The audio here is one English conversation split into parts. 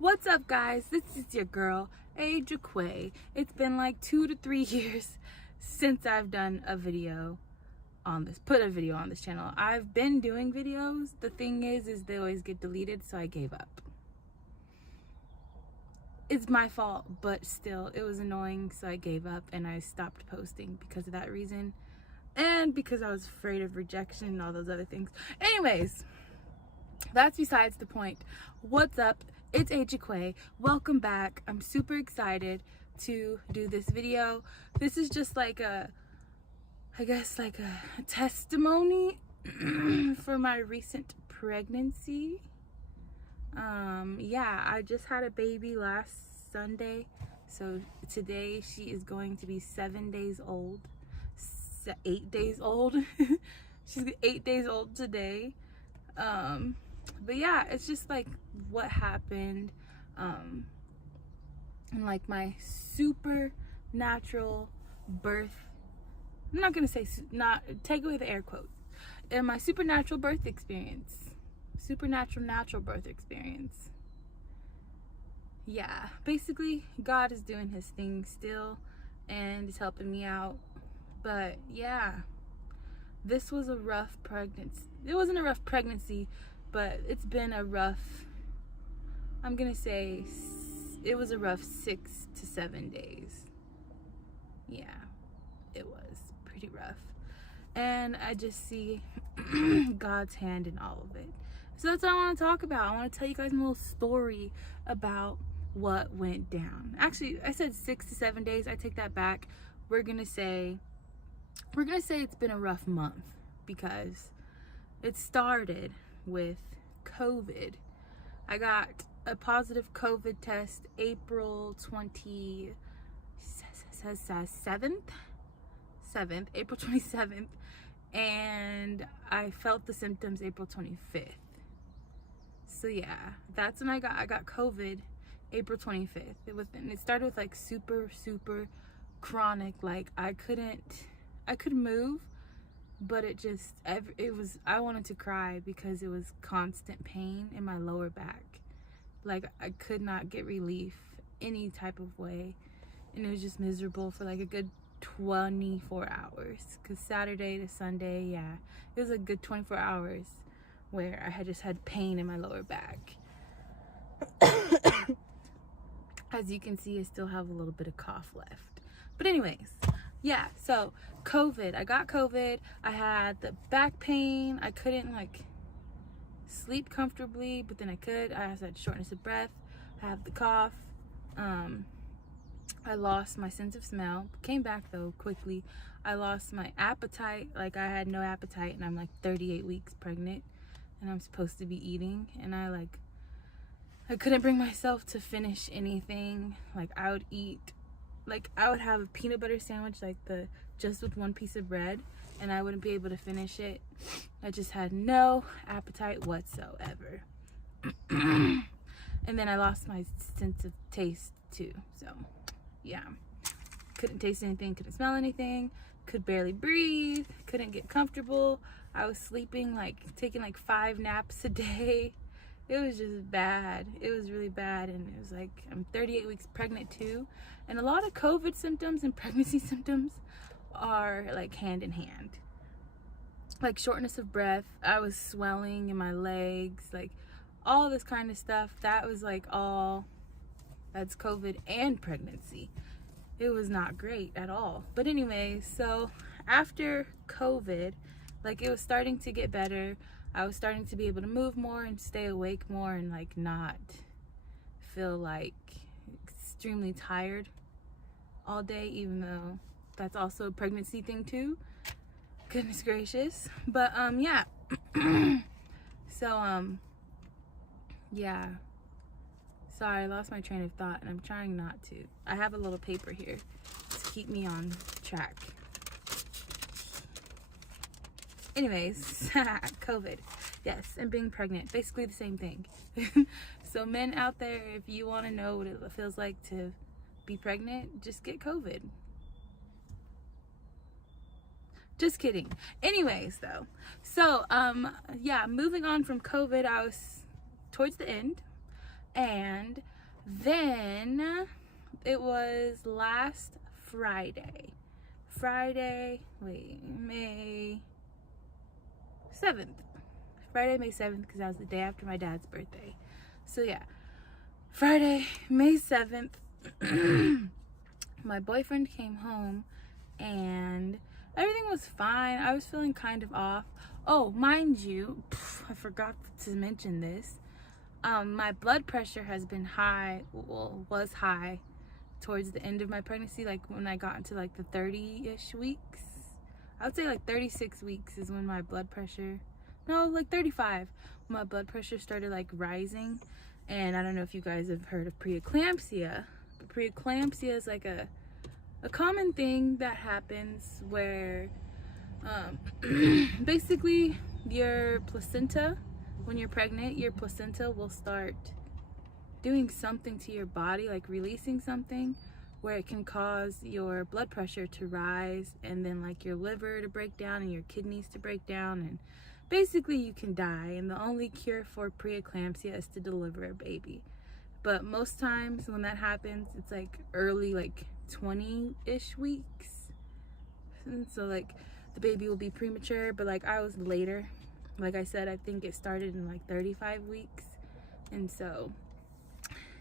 What's up, guys? This is your girl, Aja Quay. It's been like 2 to 3 years since I've done a video on this, put a video on this channel. I've been doing videos. The thing is they always get deleted, so I gave up. It's my fault, but still, it was annoying, so I gave up and I stopped posting because of that reason. And because I was afraid of rejection and all those other things. Anyways, that's besides the point. What's up? It's Aja Quay. Welcome back. I'm super excited to do this video. This is just like I guess like a testimony for my recent pregnancy. Yeah, I just had a baby last Sunday. So today she is going to be 7 days old. 8 days old. She's 8 days old today. But yeah, it's just like what happened, and like my supernatural birth. I'm not gonna say not take away the air quotes. And my supernatural birth experience, natural birth experience. Yeah, basically God is doing His thing still, and He's helping me out. But yeah, this was a rough pregnancy. It wasn't a rough pregnancy, but it's been a rough, I'm gonna say it was a rough 6 to 7 days. Yeah, it was pretty rough. And I just see God's hand in all of it. So that's what I want to talk about. I want to tell you guys a little story about what went down. Actually, I said 6 to 7 days. I take that back. We're gonna say it's been a rough month because it started with COVID. I got a positive COVID test April 27th, April 27th, and I felt the symptoms April 25th. So yeah, that's when I got COVID April 25th. It started with like super chronic. Like I could move, but I wanted to cry because it was constant pain in my lower back. Like I could not get relief any type of way, and it was just miserable for like a good 24 hours. Because Saturday to Sunday, yeah, it was a good 24 hours where I had just had pain in my lower back. As you can see, I still have a little bit of cough left. But anyways, yeah, so COVID. I got COVID. I had the back pain. I couldn't like sleep comfortably, but then I could. I also had shortness of breath. I have the cough. I lost my sense of smell. Came back though quickly. I lost my appetite. Like I had no appetite, and I'm like 38 weeks pregnant, and I'm supposed to be eating, and I couldn't bring myself to finish anything. Like I would eat, like I would have a peanut butter sandwich, like just with one piece of bread, and I wouldn't be able to finish it. I just had no appetite whatsoever. And then I lost my sense of taste too. So yeah, couldn't taste anything, couldn't smell anything, could barely breathe, couldn't get comfortable. I was sleeping, like taking like 5 naps a day. It was just bad. It was really bad. And it was like, I'm 38 weeks pregnant too. And a lot of COVID symptoms and pregnancy symptoms are like hand in hand. Like shortness of breath. I was swelling in my legs, like all this kind of stuff. That was like that's COVID and pregnancy. It was not great at all. But anyways, so after COVID, like it was starting to get better. I was starting to be able to move more and stay awake more and like not feel like extremely tired all day, even though that's also a pregnancy thing too. Goodness gracious. But yeah. So yeah. Sorry, I lost my train of thought, and I'm trying not to. I have a little paper here to keep me on track. Anyways, COVID, yes, and being pregnant, basically the same thing. So men out there, if you want to know what it feels like to be pregnant, just get COVID. Just kidding. Anyways, though, so yeah, moving on from COVID, I was towards the end, and Then it was last May 7th. Friday, May 7th, because that was the day after my dad's birthday. So yeah, Friday, May 7th, my boyfriend came home and everything was fine. I was feeling kind of off. Oh, mind you, I forgot to mention this. My blood pressure has been high, was high towards the end of my pregnancy, like when I got into like the 30-ish weeks. I would say like 36 weeks is when my blood pressure, no, like 35, my blood pressure started like rising. And I don't know if you guys have heard of preeclampsia, but preeclampsia is like a common thing that happens where basically your placenta, when you're pregnant, your placenta will start doing something to your body, like releasing something where it can cause your blood pressure to rise, and then like your liver to break down and your kidneys to break down, and basically you can die. And the only cure for preeclampsia is to deliver a baby. But most times when that happens, it's like early, like 20-ish weeks. And so like the baby will be premature, but like I was later. Like I said, I think it started in like 35 weeks. And so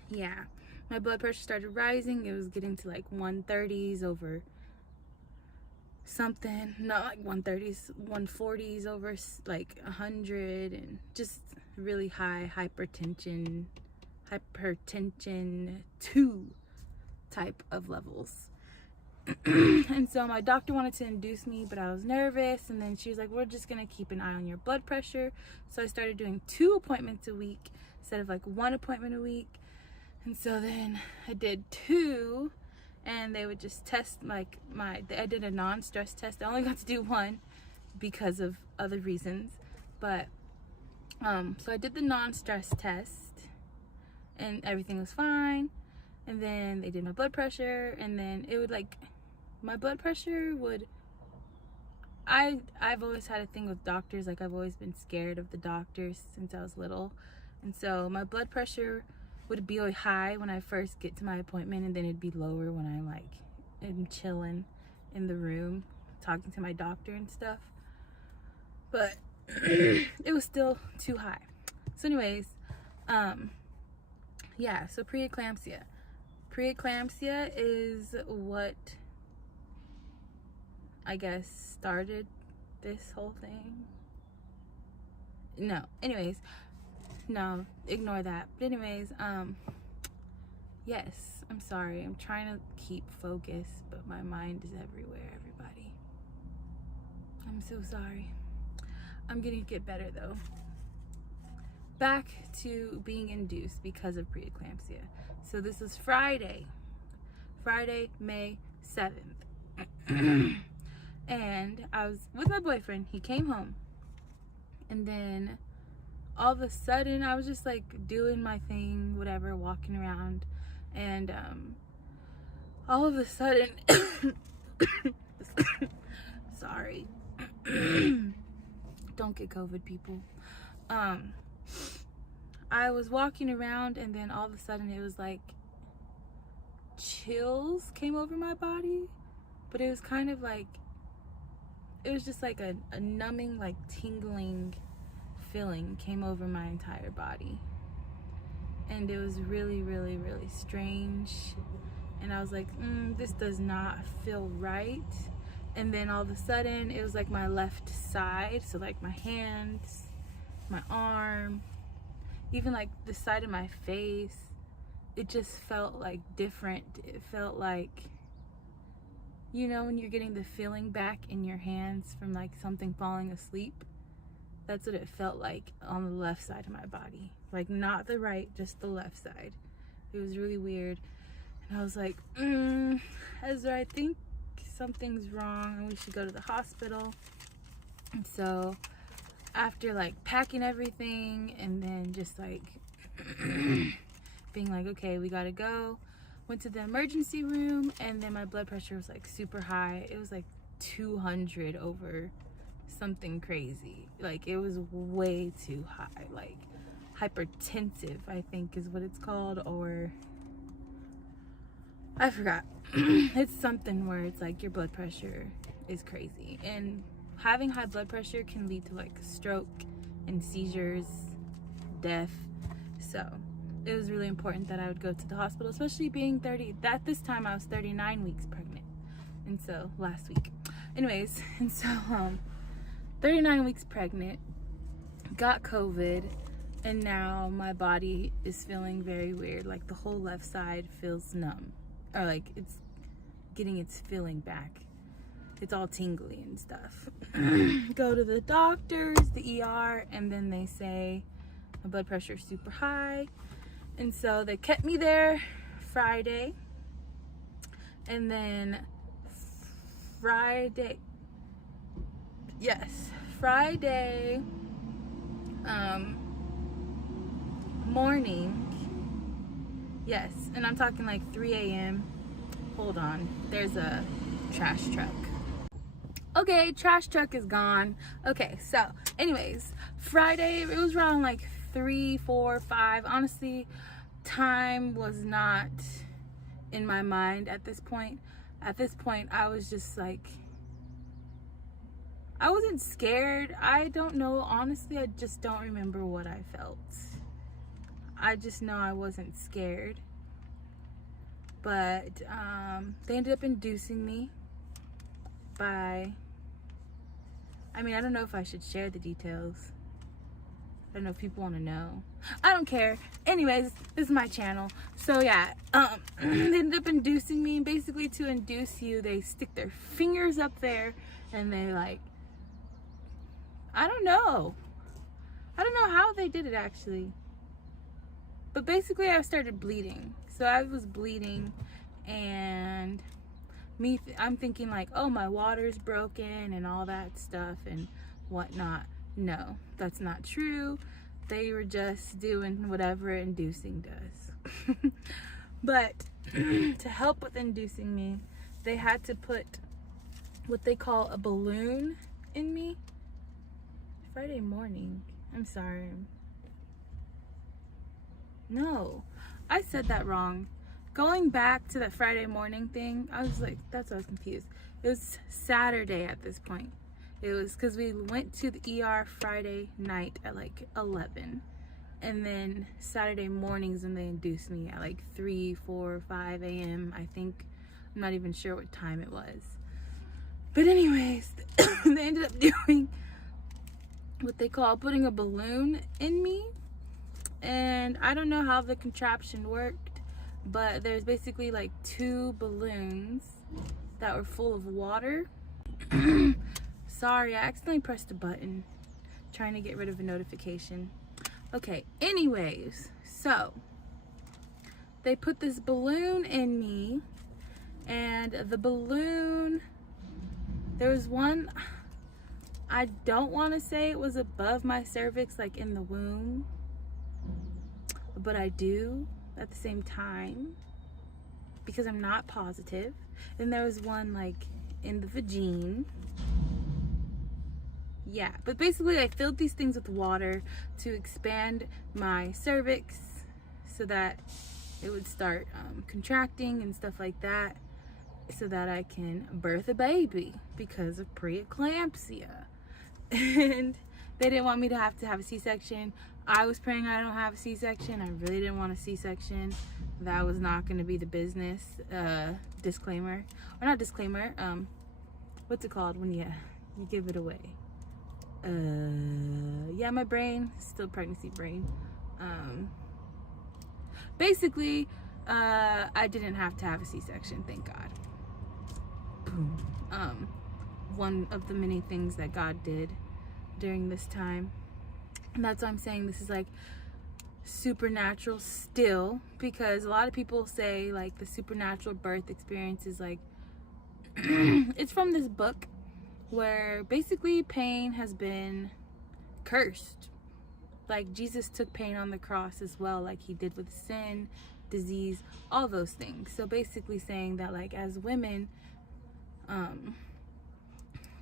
yeah, my blood pressure started rising. It was getting to like 130s over something, not like 130s, 140s over like 100, and just really high hypertension 2 type of levels. And so my doctor wanted to induce me, but I was nervous, and then she was like, we're just gonna keep an eye on your blood pressure. So I started doing 2 appointments a week instead of like 1 appointment a week. And so then I did 2, and they would just test like I did a non-stress test. I only got to do 1 because of other reasons, but so I did the non-stress test and everything was fine. And then they did my blood pressure, and then it would like, my blood pressure would, I've always had a thing with doctors. Like I've always been scared of the doctors since I was little. And so my blood pressure would be really high when I first get to my appointment, and then it'd be lower when I'm like, I'm chilling in the room talking to my doctor and stuff. But it was still too high. So anyways, yeah, so preeclampsia. Preeclampsia is what I guess started this whole thing. No, anyways, no, ignore that. But anyways, yes, I'm sorry. I'm trying to keep focus, but my mind is everywhere, everybody. I'm so sorry. I'm gonna get better though. Back to being induced because of preeclampsia. So this is Friday, May 7th. And I was with my boyfriend. He came home, and then all of a sudden I was just like doing my thing, whatever, walking around, and all of a sudden sorry, don't get COVID, people. I was walking around, and then all of a sudden it was like chills came over my body, but it was kind of like, it was just like a numbing, like tingling feeling came over my entire body. And it was really, really, really strange. And I was like, this does not feel right. And then all of a sudden it was like my left side, so like my hands, my arm, even like the side of my face, it just felt like different. It felt like, you know, when you're getting the feeling back in your hands from like something falling asleep, that's what it felt like on the left side of my body. Like not the right, just the left side. It was really weird. And I was like, Ezra, I think something's wrong and we should go to the hospital. And so after like packing everything and then just like being like, okay, we gotta go, went to the emergency room, and then my blood pressure was like super high. It was like 200 over something crazy. Like it was way too high. Like hypertensive, I think is what it's called, or I forgot. It's something where it's like your blood pressure is crazy, and having high blood pressure can lead to like stroke and seizures, death. So it was really important that I would go to the hospital, especially being 30. At this time I was 39 weeks pregnant, and so last week, anyways, and so 39 weeks pregnant, got COVID, and now my body is feeling very weird. Like the whole left side feels numb, or like it's getting its feeling back. It's all tingly and stuff. Go to the doctors, the ER, and then they say my blood pressure is super high. And so they kept me there Friday. And then Friday morning. Yes, and I'm talking like 3 a.m. Hold on, there's a trash truck. Okay, trash truck is gone. Okay, so anyways, Friday, it was around like 3, 4, 5. Honestly, time was not in my mind at this point. At this point, I was just like, I wasn't scared. I don't know. Honestly, I just don't remember what I felt. I just know I wasn't scared. But they ended up inducing me by, I mean, I don't know if I should share the details. I don't know if people want to know. I don't care. Anyways, this is my channel. So yeah, they ended up inducing me. Basically, to induce you, they stick their fingers up there and they like, I don't know how they did it actually. But basically I started bleeding. So I was bleeding, and I'm thinking like, oh, my water's broken and all that stuff and whatnot. No, that's not true. They were just doing whatever inducing does. But to help with inducing me, they had to put what they call a balloon in me. Friday morning. I'm sorry. No, I said that wrong. Going back to that Friday morning thing, I was like, that's why I was confused. It was Saturday at this point. It was because we went to the ER Friday night at like 11. And then Saturday mornings when they induced me at like 3, 4, 5 a.m. I think. I'm not even sure what time it was. But anyways, they ended up doing what they call putting a balloon in me. And I don't know how the contraption worked, but there's basically like 2 balloons that were full of water. Sorry, I accidentally pressed a button trying to get rid of a notification. Okay, anyways, so they put this balloon in me, and the balloon, there was one, I don't want to say it was above my cervix, like in the womb, but I do at the same time because I'm not positive. And there was one like in the vagina. Yeah, but basically I filled these things with water to expand my cervix so that it would start contracting and stuff like that, so that I can birth a baby because of preeclampsia. And they didn't want me to have a C-section. I was praying I don't have a C-section. I really didn't want a C-section. That was not going to be the business. Disclaimer, or not disclaimer. What's it called when you give it away? Yeah, my brain still pregnancy brain. Basically, I didn't have to have a C-section. Thank God. Boom. One of the many things that God did during this time. And that's why I'm saying this is like supernatural still, because a lot of people say like the supernatural birth experience is like it's from this book where basically pain has been cursed. Like Jesus took pain on the cross as well, like he did with sin, disease, all those things. So basically saying that like as women,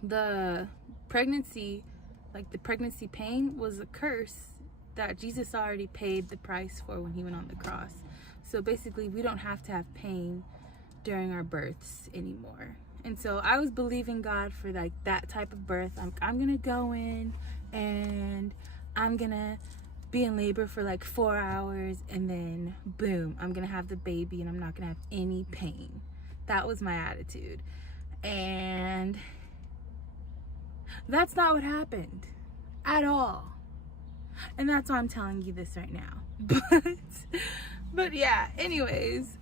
the pregnancy, like the pregnancy pain was a curse that Jesus already paid the price for when he went on the cross. So basically we don't have to have pain during our births anymore. And so I was believing God for like that type of birth. I'm gonna go in and I'm gonna be in labor for like 4 hours, and then boom, I'm gonna have the baby and I'm not gonna have any pain. That was my attitude. And that's not what happened at all. And that's why I'm telling you this right now. But yeah, anyways,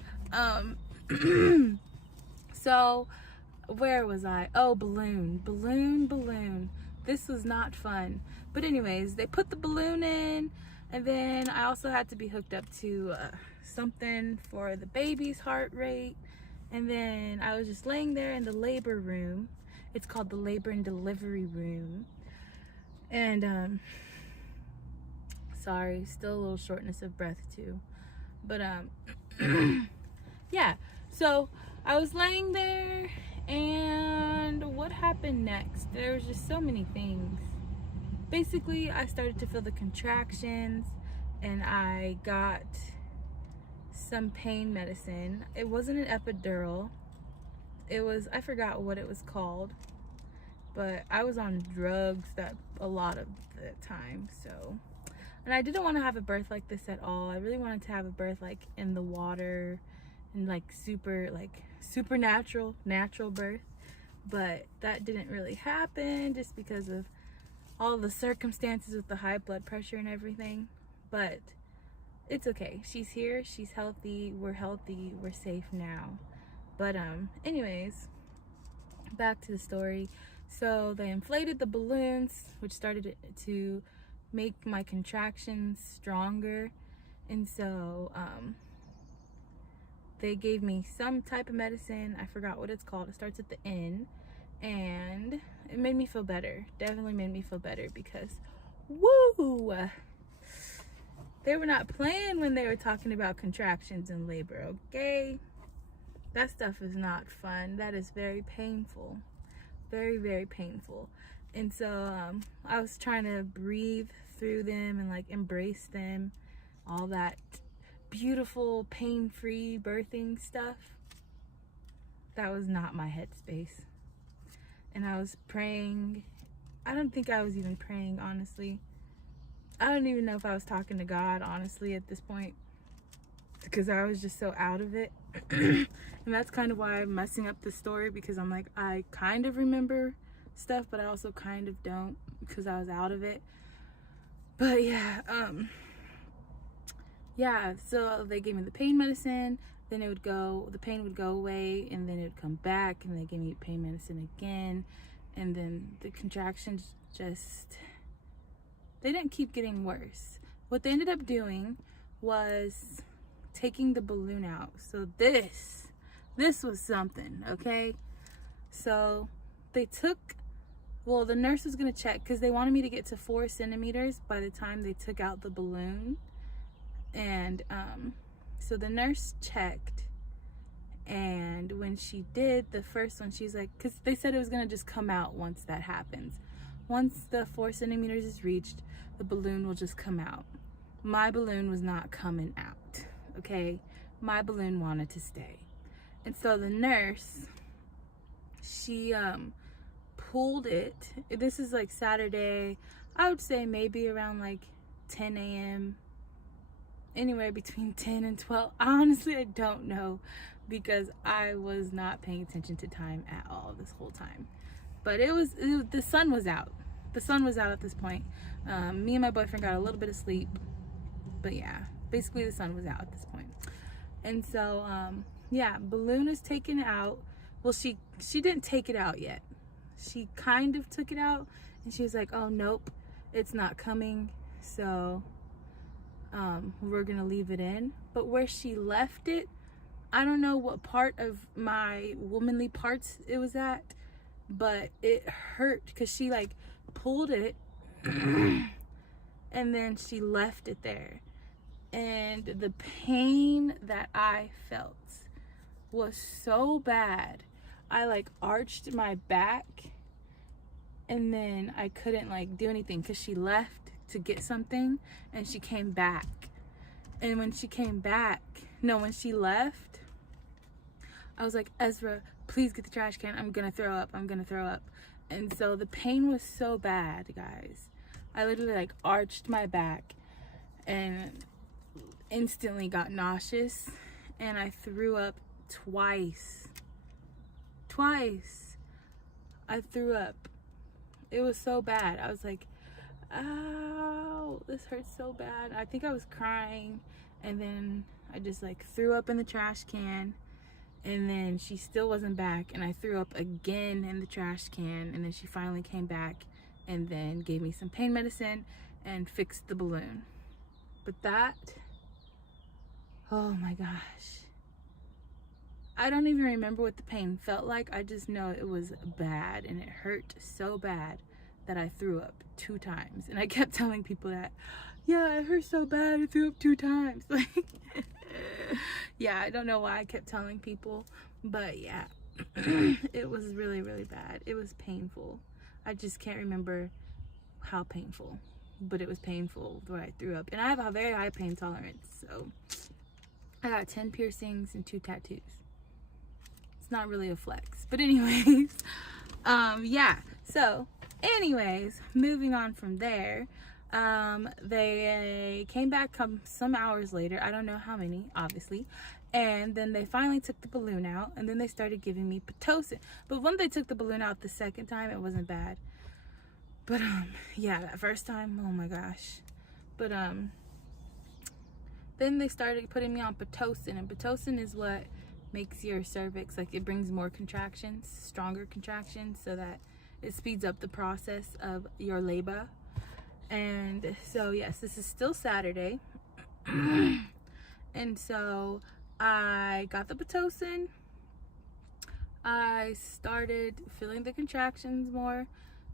so where was I? Oh, balloon. This was not fun. But anyways, they put the balloon in, and then I also had to be hooked up to something for the baby's heart rate. And then I was just laying there in the labor room. It's called the labor and delivery room. And sorry, still a little shortness of breath too. But yeah, so I was laying there, and what happened next? There was just so many things. Basically, I started to feel the contractions, and I got some pain medicine. It wasn't an epidural. It was, I forgot what it was called, but I was on drugs that a lot of the time, so. And I didn't want to have a birth like this at all. I really wanted to have a birth like in the water and like supernatural, natural birth. But that didn't really happen just because of all the circumstances with the high blood pressure and everything. But it's okay. She's here. She's healthy. We're healthy. We're safe now. But anyways, back to the story. So they inflated the balloons, which started to make my contractions stronger. And so they gave me some type of medicine. I forgot what it's called. It starts at the N. And it made me feel better. Definitely made me feel better because, woo! They were not playing when they were talking about contractions in labor, okay? That stuff is not fun. That is very painful. Very, very painful. And so I was trying to breathe through them and like embrace them. All that beautiful, pain-free birthing stuff. That was not my headspace. And I was praying. I don't think I was even praying, honestly. I don't even know if I was talking to God, honestly, at this point, because I was just so out of it. And that's kind of why I'm messing up the story, because I'm like, I kind of remember stuff, but I also kind of don't, because I was out of it. But yeah, so they gave me the pain medicine, then the pain would go away, and then it would come back, and they gave me pain medicine again, and then the contractions they didn't keep getting worse. What they ended up doing was taking the balloon out. So this was something, okay? So they the nurse was gonna check, because they wanted me to get to 4 centimeters by the time they took out the balloon. And so the nurse checked, and when she did the first one, she's like, because they said it was gonna just come out once that happens. Once the 4 centimeters is reached, the balloon will just come out. My balloon was not coming out, okay? My balloon wanted to stay. And so the nurse, she pulled it. This is like Saturday, I would say maybe around like 10 a.m. Anywhere between 10 and 12. Honestly, I don't know, because I was not paying attention to time at all this whole time. But the sun was out. The sun was out at this point. Me and my boyfriend got a little bit of sleep. But yeah, basically the sun was out at this point. And so, yeah, balloon is taken out. Well, she didn't take it out yet. She kind of took it out, and she was like, oh, nope, it's not coming. So we're gonna leave it in. But where she left it, I don't know what part of my womanly parts it was at, but it hurt, because she like pulled it and then she left it there. And the pain that I felt was so bad. I like arched my back, and then I couldn't like do anything, because she left to get something and she came back. And when she left, I was like, Ezra, please get the trash can. I'm gonna throw up. I'm gonna throw up. And so the pain was so bad, guys. I literally like arched my back and instantly got nauseous, and I threw up twice. I threw up. It was so bad. I was like, ow, this hurts so bad. I think I was crying, and then I just like threw up in the trash can, and then she still wasn't back, and I threw up again in the trash can, and then she finally came back and then gave me some pain medicine and fixed the balloon. But that, oh my gosh, I don't even remember what the pain felt like. I just know it was bad, and it hurt so bad that I threw up 2 times. And I kept telling people that, yeah, it hurt so bad, I threw up 2 times. Like, yeah, I don't know why I kept telling people, but yeah, it was really, really bad. It was painful. I just can't remember how painful, but it was painful where I threw up. And I have a very high pain tolerance, so I got 10 piercings and 2 tattoos. It's not really a flex, but anyways, yeah, so anyways, moving on from there, they came back some hours later, I don't know how many, obviously, and then they finally took the balloon out, and then they started giving me Pitocin. But when they took the balloon out the second time, it wasn't bad, but yeah, that first time, oh my gosh. But then they started putting me on Pitocin, and Pitocin is what makes your cervix, like, it brings more contractions, stronger contractions, so that it speeds up the process of your labor. And so yes, this is still Saturday. And so I got the Pitocin. I started feeling the contractions more,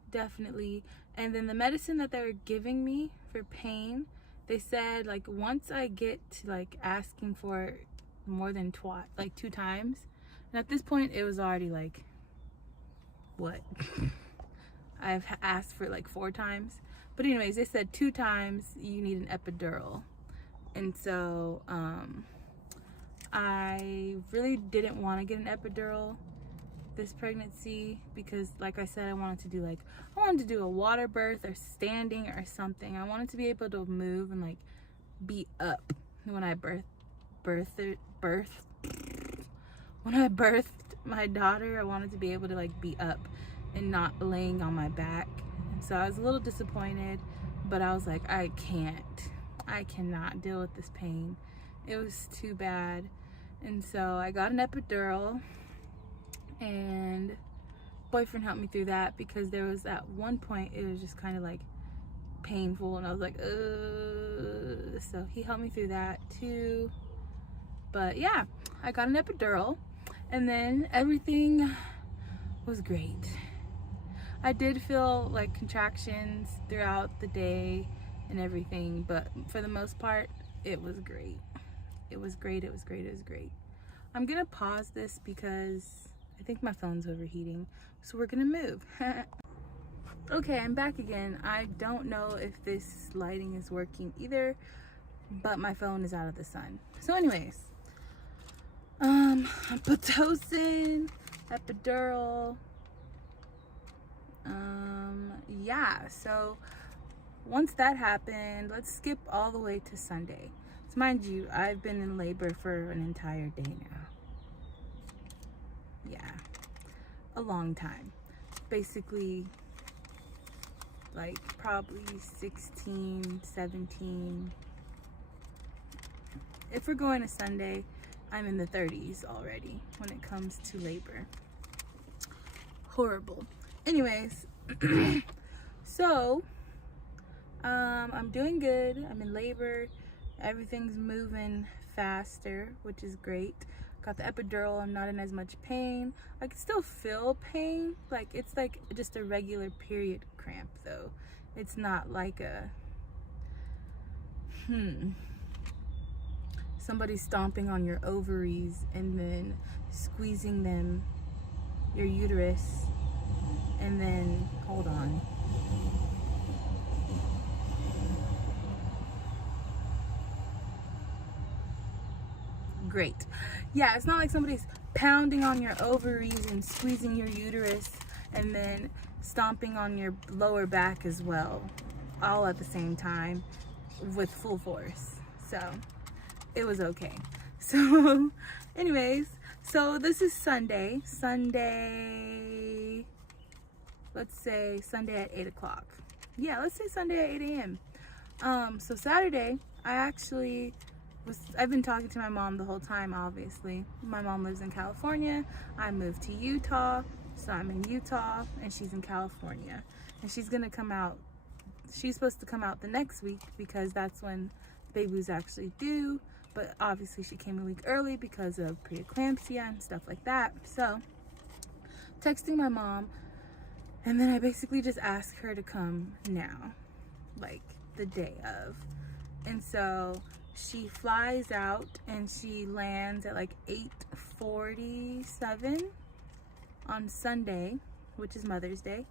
definitely. And then the medicine that they were giving me for pain, they said, like, once I get to like asking for more than 2 times, and at this point it was already like, what, I've asked for like 4 times, but anyways, they said 2 times you need an epidural. And so I really didn't want to get an epidural this pregnancy, because like I said, I wanted to do a water birth or standing or something. I wanted to be able to move and like be up when I birthed my daughter. I wanted to be able to like be up and not laying on my back. And so I was a little disappointed, but I was like, I cannot deal with this pain. It was too bad. And so I got an epidural, and boyfriend helped me through that, because there was at one point it was just kind of like painful, and I was like, ugh. So he helped me through that too. But yeah, I got an epidural, and then everything was great. I did feel like contractions throughout the day and everything, but for the most part, it was great. It was great. I'm gonna pause this because I think my phone's overheating, so we're gonna move. Okay, I'm back again. I don't know if this lighting is working either, but my phone is out of the sun. So anyways, Pitocin, epidural, yeah, so once that happened, let's skip all the way to Sunday. So mind you, I've been in labor for an entire day now. Yeah, a long time. Basically, like probably 16, 17. If we're going to Sunday, I'm in the 30s already when it comes to labor. Horrible. Anyways, so I'm doing good. I'm in labor. Everything's moving faster, which is great. Got the epidural. I'm not in as much pain. I can still feel pain. Like, it's like just a regular period cramp, though. It's not like a somebody stomping on your ovaries and then squeezing them, your uterus, and then, hold on. great. Yeah, it's not like somebody's pounding on your ovaries and squeezing your uterus and then stomping on your lower back as well, all at the same time with full force. So it was okay. So anyways, so this is Sunday, let's say Sunday at 8 o'clock. Yeah, let's say Sunday at 8 a.m. So Saturday, I've been talking to my mom the whole time, obviously. My mom lives in California. I moved to Utah, so I'm in Utah, and she's in California. And she's supposed to come out the next week because that's when the baby was actually due. But obviously she came a week early because of preeclampsia and stuff like that. So, texting my mom, and then I basically just asked her to come now, like the day of. And so she flies out and she lands at like 8:47 on Sunday, which is Mother's Day.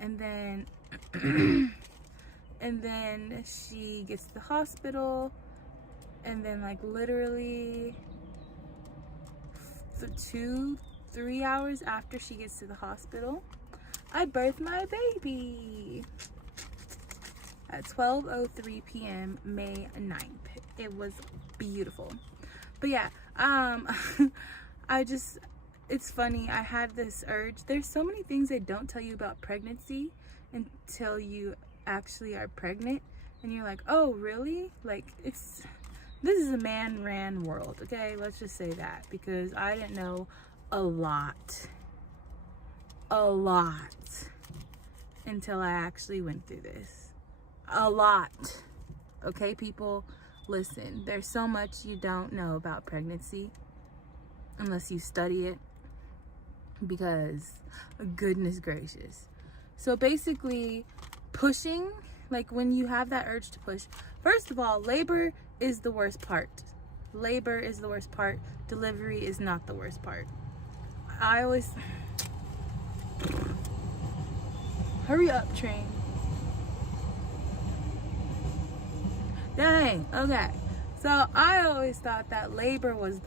And then and then she gets to the hospital, and then like literally 2-3 hours after she gets to the hospital, I birthed my baby at 12:03 p.m. May 9th. It was beautiful. But yeah, it's funny, I had this urge. There's so many things they don't tell you about pregnancy until you actually are pregnant, and you're like, oh really? Like, this is a man-ran world, okay? Let's just say that, because I didn't know a lot until I actually went through this. A lot. Okay, people, listen, there's so much you don't know about pregnancy unless you study it, because goodness gracious. So basically, pushing, like when you have that urge to push, first of all, labor is the worst part. Labor is the worst part. Delivery is not the worst part. I always... Hurry up, train. Dang, okay. So I always thought that labor was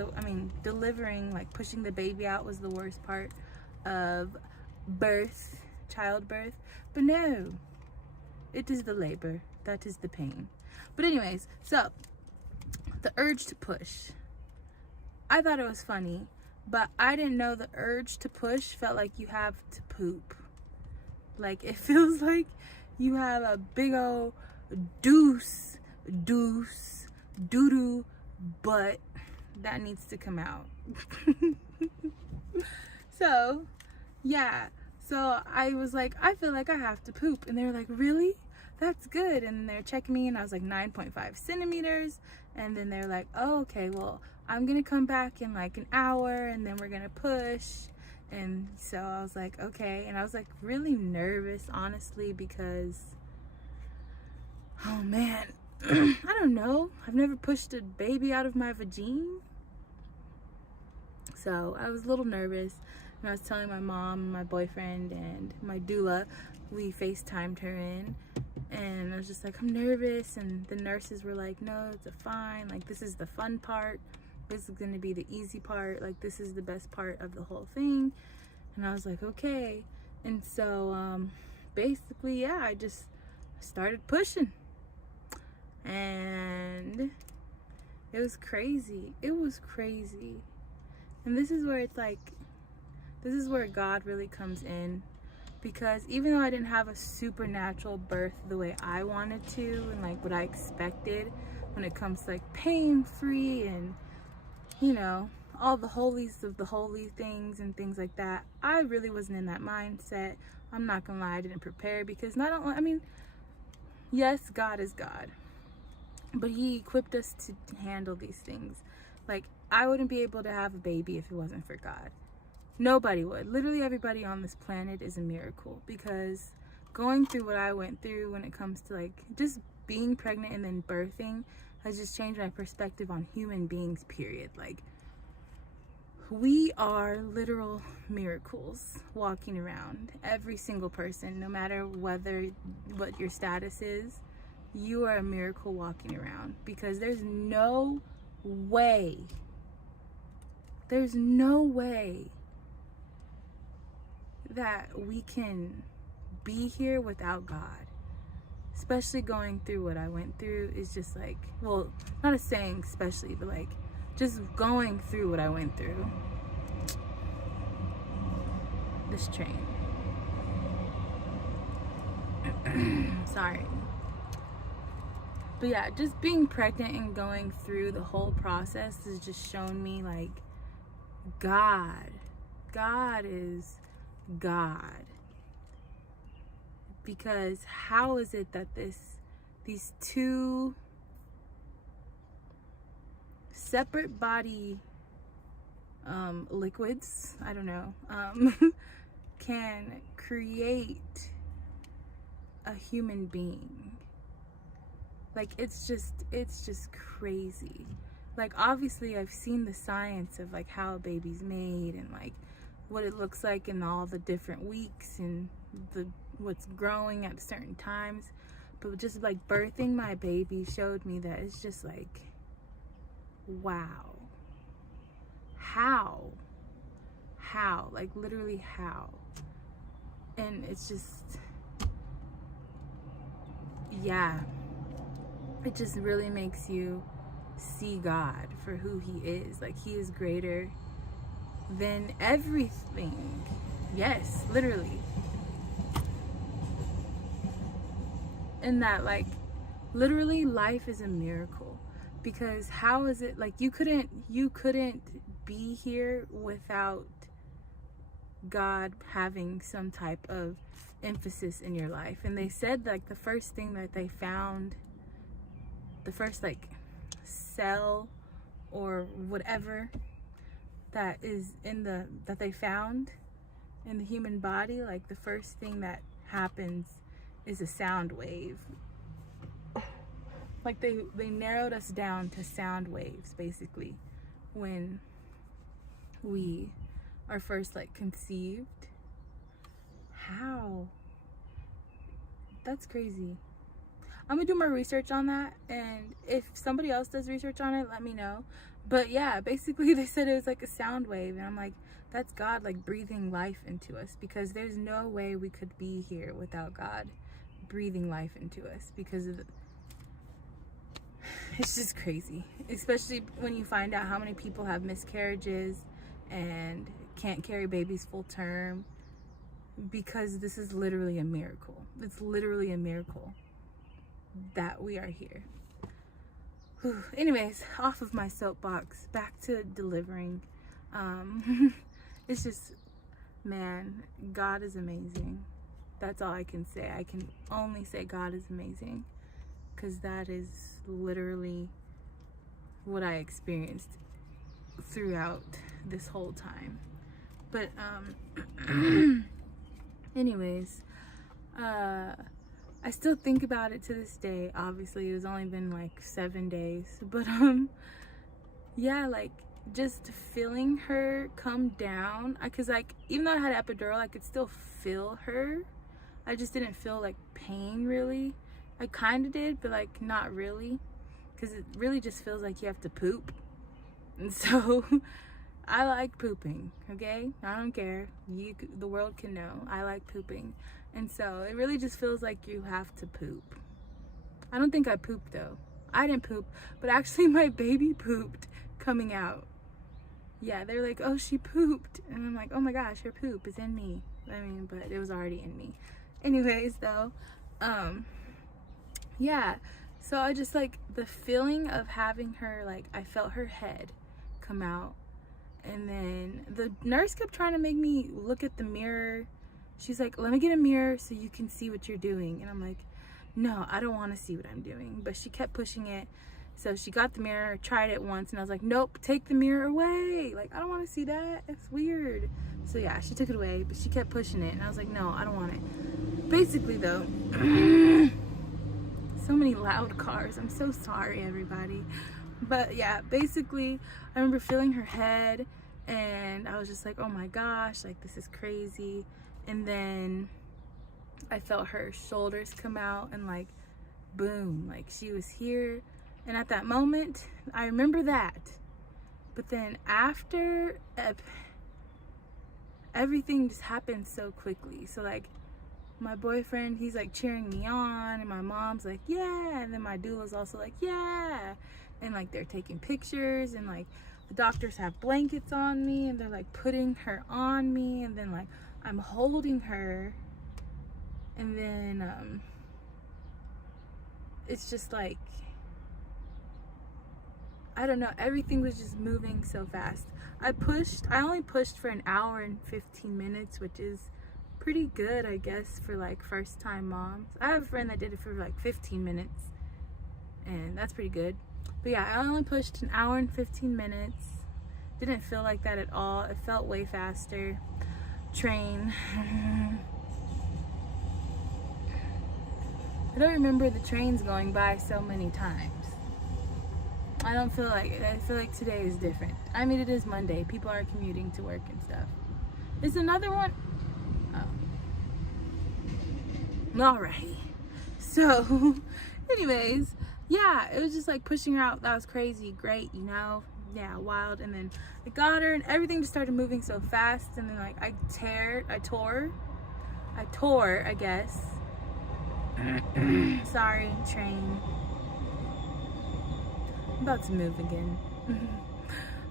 delivering, like pushing the baby out, was the worst part of birth, childbirth. But no, it is the labor that is the pain. But anyways, so the urge to push, I thought it was funny, but I didn't know the urge to push felt like you have to poop. Like, it feels like you have a big old doo-doo butt that needs to come out. So yeah, so I was like, I feel like I have to poop, and they were like, really? That's good. And they're checking me, and I was like 9.5 centimeters, and then they're like, oh, okay, well, I'm gonna come back in like an hour, and then we're gonna push. And so I was like, okay. And I was like really nervous, honestly, because, oh man, I don't know, I've never pushed a baby out of my vagina. So I was a little nervous, and I was telling my mom, my boyfriend, and my doula. We FaceTimed her in, and I was just like, I'm nervous. And the nurses were like, no, it's fine. Like, this is the fun part. This is going to be the easy part. Like, this is the best part of the whole thing. And I was like, okay. And so basically, yeah, I just started pushing, and it was crazy. It was crazy. And this is where it's like, this is where God really comes in, because even though I didn't have a supernatural birth the way I wanted to, and like what I expected when it comes to like pain-free and, you know, all the holies of the holy things and things like that, I really wasn't in that mindset. I'm not gonna lie, I didn't prepare, because not only, I mean, yes, God is God, but he equipped us to handle these things. Like, I wouldn't be able to have a baby if it wasn't for God. Nobody would. Literally everybody on this planet is a miracle, because going through what I went through when it comes to like just being pregnant and then birthing has just changed my perspective on human beings, period. Like, we are literal miracles walking around. Every single person, no matter what your status is, you are a miracle walking around, because there's no way There's no way that we can be here without God. Especially going through what I went through is just like, well, not a saying especially, but like just going through what I went through. This train. Sorry. But yeah, just being pregnant and going through the whole process has just shown me like God is God. Because how is it that these two separate body liquids, I don't know, can create a human being? Like, it's just crazy. Like, obviously I've seen the science of like how a baby's made and like what it looks like in all the different weeks and what's growing at certain times, but just like birthing my baby showed me that it's just like, wow, how, like literally how. And it's just, yeah, it just really makes you see God for who he is. Like, he is greater than everything. Yes, literally. And that, like, literally life is a miracle. Because how is it, like, you couldn't be here without God having some type of emphasis in your life. And they said like the first thing that they found, the first like cell or whatever that is that they found in the human body, like the first thing that happens is a sound wave. Like they narrowed us down to sound waves basically when we are first like conceived. How? That's crazy. I'm gonna do more research on that, and if somebody else does research on it, let me know. But yeah, basically they said it was like a sound wave, and I'm like, that's God like breathing life into us, because there's no way we could be here without God breathing life into us, because of it's just crazy. Especially when you find out how many people have miscarriages and can't carry babies full term, because this is literally a miracle. It's literally a miracle that we are here. Whew. Anyways, off of my soapbox, back to delivering. It's just, man, God is amazing. That's all I can say. I can only say God is amazing, because that is literally what I experienced throughout this whole time. But anyways, I still think about it to this day. Obviously it was only been like 7 days, but yeah, like just feeling her come down, because like even though I had epidural, I could still feel her. I just didn't feel like pain really. I kind of did, but like not really, because it really just feels like you have to poop. And so I like pooping, okay? I don't care. The world can know. I like pooping. And so it really just feels like you have to poop. I don't think I pooped though. I didn't poop, but actually my baby pooped coming out. Yeah, they're like, oh, she pooped. And I'm like, oh my gosh, her poop is in me. I mean, but it was already in me. Anyways though, yeah. So I just like the feeling of having her, like I felt her head come out. And then the nurse kept trying to make me look at the mirror. She's like, let me get a mirror so you can see what you're doing. And I'm like, no, I don't want to see what I'm doing. But she kept pushing it. So she got the mirror, tried it once, and I was like, nope, take the mirror away. Like, I don't want to see that. It's weird. So yeah, she took it away, but she kept pushing it. And I was like, no, I don't want it. Basically though, so many loud cars. I'm so sorry, everybody. But yeah, basically, I remember feeling her head, and I was just like, oh my gosh, like this is crazy. And then I felt her shoulders come out, and like, boom, like she was here. And at that moment, I remember that. But then after, everything just happened so quickly. So like my boyfriend, he's like cheering me on, and my mom's like, yeah, and then my doula's also like, yeah, and like they're taking pictures, and like the doctors have blankets on me, and they're like putting her on me, and then like I'm holding her, and then it's just like, I don't know, everything was just moving so fast. I only pushed for an hour and 15 minutes, which is pretty good, I guess, for like first time moms. I have a friend that did it for like 15 minutes, and that's pretty good. But yeah, I only pushed an hour and 15 minutes. Didn't feel like that at all. It felt way faster. Train. I don't remember the trains going by so many times. I feel like today is different. I mean, it is Monday. People are commuting to work and stuff. Is another one? Oh. Alrighty. So, anyways, yeah, it was just like pushing her out. That was crazy. Great, you know? Yeah, wild. And then I got her, and everything just started moving so fast. And then like I tore, I guess. Sorry, train. I'm about to move again.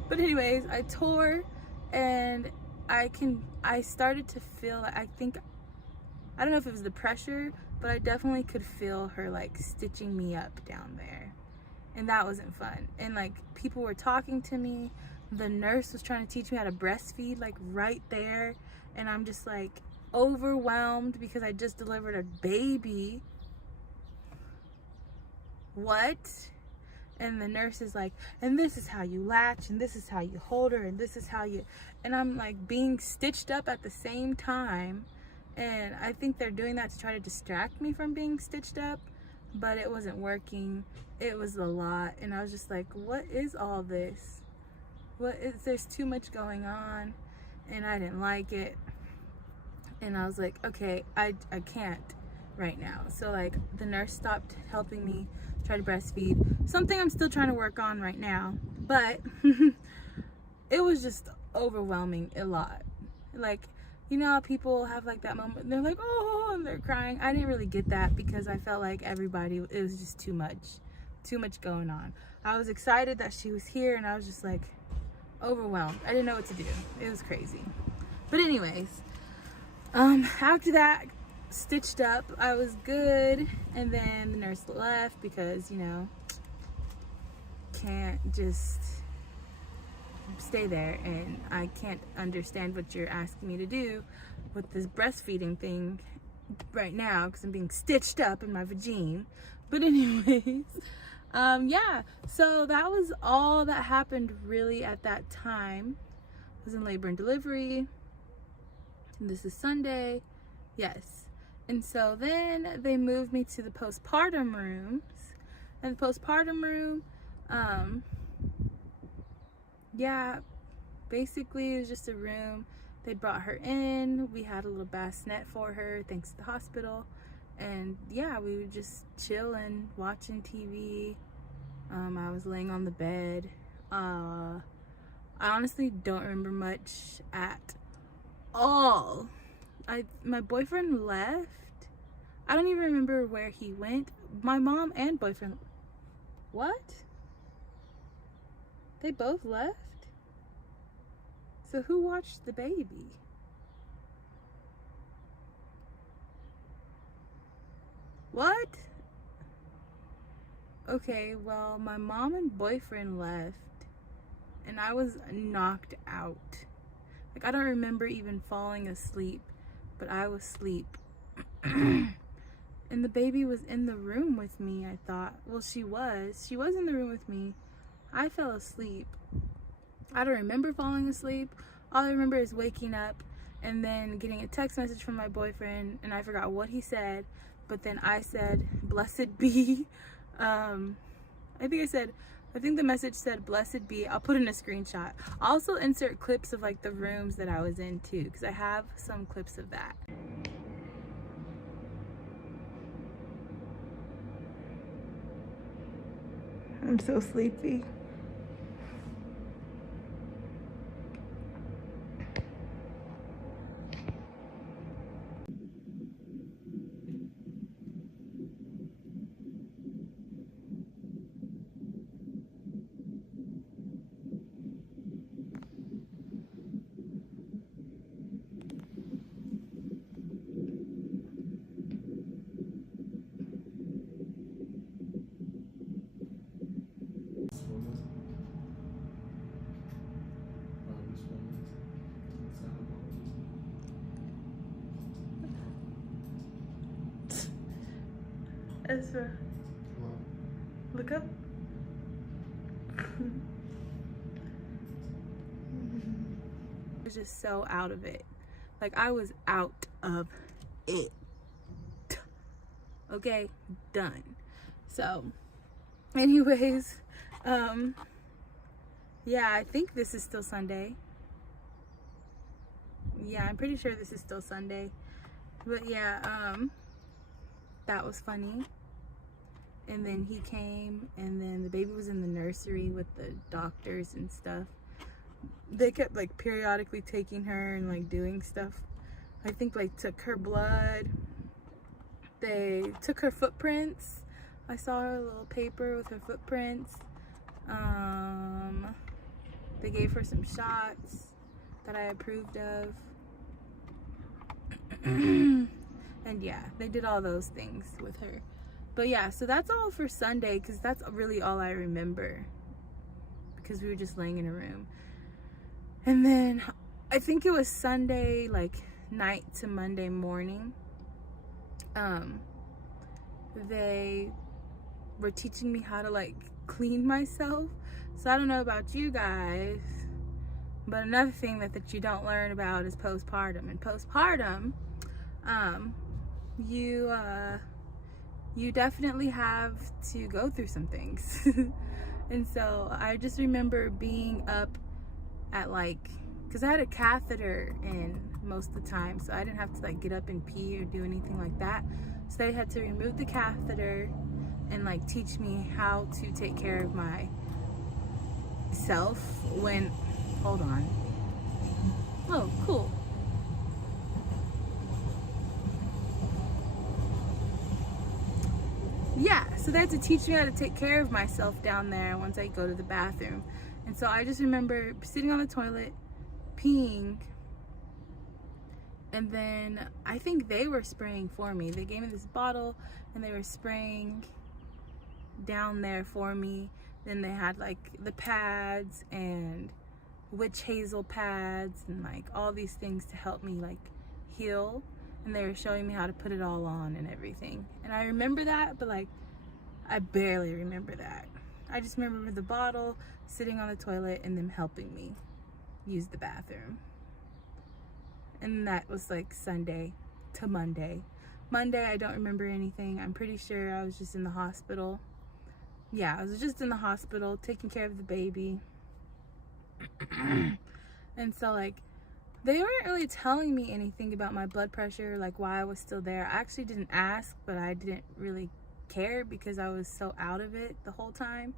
But anyways, I tore, and I started to feel, I don't know if it was the pressure, but I definitely could feel her like stitching me up down there, and that wasn't fun. And like people were talking to me, the nurse was trying to teach me how to breastfeed like right there, and I'm just like overwhelmed because I just delivered a baby. What? And the nurse is like, and this is how you latch, and this is how you hold her, and this is how you, and I'm like being stitched up at the same time. And I think they're doing that to try to distract me from being stitched up, but it wasn't working. It was a lot, and I was just like, what is all this? There's too much going on, and I didn't like it. And I was like, okay, I can't right now. So like the nurse stopped helping me try to breastfeed, something I'm still trying to work on right now, but it was just overwhelming a lot. Like, you know how people have like that moment, they're like, oh, and they're crying. I didn't really get that because I felt like it was just too much going on. I was excited that she was here, and I was just like overwhelmed. I didn't know what to do. It was crazy. But anyways, after that, stitched up, I was good, and then the nurse left because, you know, can't just stay there, and I can't understand what you're asking me to do with this breastfeeding thing right now because I'm being stitched up in my vagina. But anyways, yeah, so that was all that happened really at that time. I was in labor and delivery, and this is Sunday. Yes. And so then they moved me to the postpartum rooms, and the postpartum room, yeah, basically it was just a room. They brought her in, we had a little bassinet for her thanks to the hospital, and yeah, we would just chill and watching TV. I was laying on the bed. I honestly don't remember much at all. My boyfriend left. I don't even remember where he went. My mom and boyfriend. What? They both left? So who watched the baby? What? Okay, well, my mom and boyfriend left, and I was knocked out. Like, I don't remember even falling asleep, but I was asleep. And the baby was in the room with me, I thought. Well, she was in the room with me. I fell asleep. I don't remember falling asleep. All I remember is waking up and then getting a text message from my boyfriend, and I forgot what he said, but then I said, blessed be. I think the message said, blessed be. I'll put in a screenshot. I'll also insert clips of like the rooms that I was in too, because I have some clips of that. I'm so sleepy. Ezra, look up. I was just so out of it. Like, I was out of it. Okay, done. So, anyways, yeah, I think this is still Sunday. Yeah, I'm pretty sure this is still Sunday. But yeah, that was funny. And then he came, and then the baby was in the nursery with the doctors and stuff. They kept like periodically taking her and like doing stuff. I think like took her blood. They took her footprints. I saw her little paper with her footprints. They gave her some shots that I approved of. And yeah, they did all those things with her. But yeah, so that's all for Sunday, because that's really all I remember, because we were just laying in a room. And then I think it was Sunday like night to Monday morning, they were teaching me how to like clean myself. So I don't know about you guys, but another thing that you don't learn about is postpartum. And postpartum, you definitely have to go through some things. And so I just remember being up at like, because I had a catheter in most of the time, so I didn't have to like get up and pee or do anything like that. So they had to remove the catheter and like teach me how to take care of myself when, hold on. Oh, cool. Yeah, so they had to teach me how to take care of myself down there once I go to the bathroom. And so I just remember sitting on the toilet, peeing, and then I think they were spraying for me. They gave me this bottle and they were spraying down there for me. Then they had like the pads and witch hazel pads and like all these things to help me like heal. And they were showing me how to put it all on and everything. And I remember that, but like I barely remember that. I just remember the bottle, sitting on the toilet, and them helping me use the bathroom. And that was like Sunday to Monday. Monday, I don't remember anything. I'm pretty sure I was just in the hospital. Yeah, I was just in the hospital taking care of the baby. And so like, they weren't really telling me anything about my blood pressure, like why I was still there. I actually didn't ask, but I didn't really care because I was so out of it the whole time.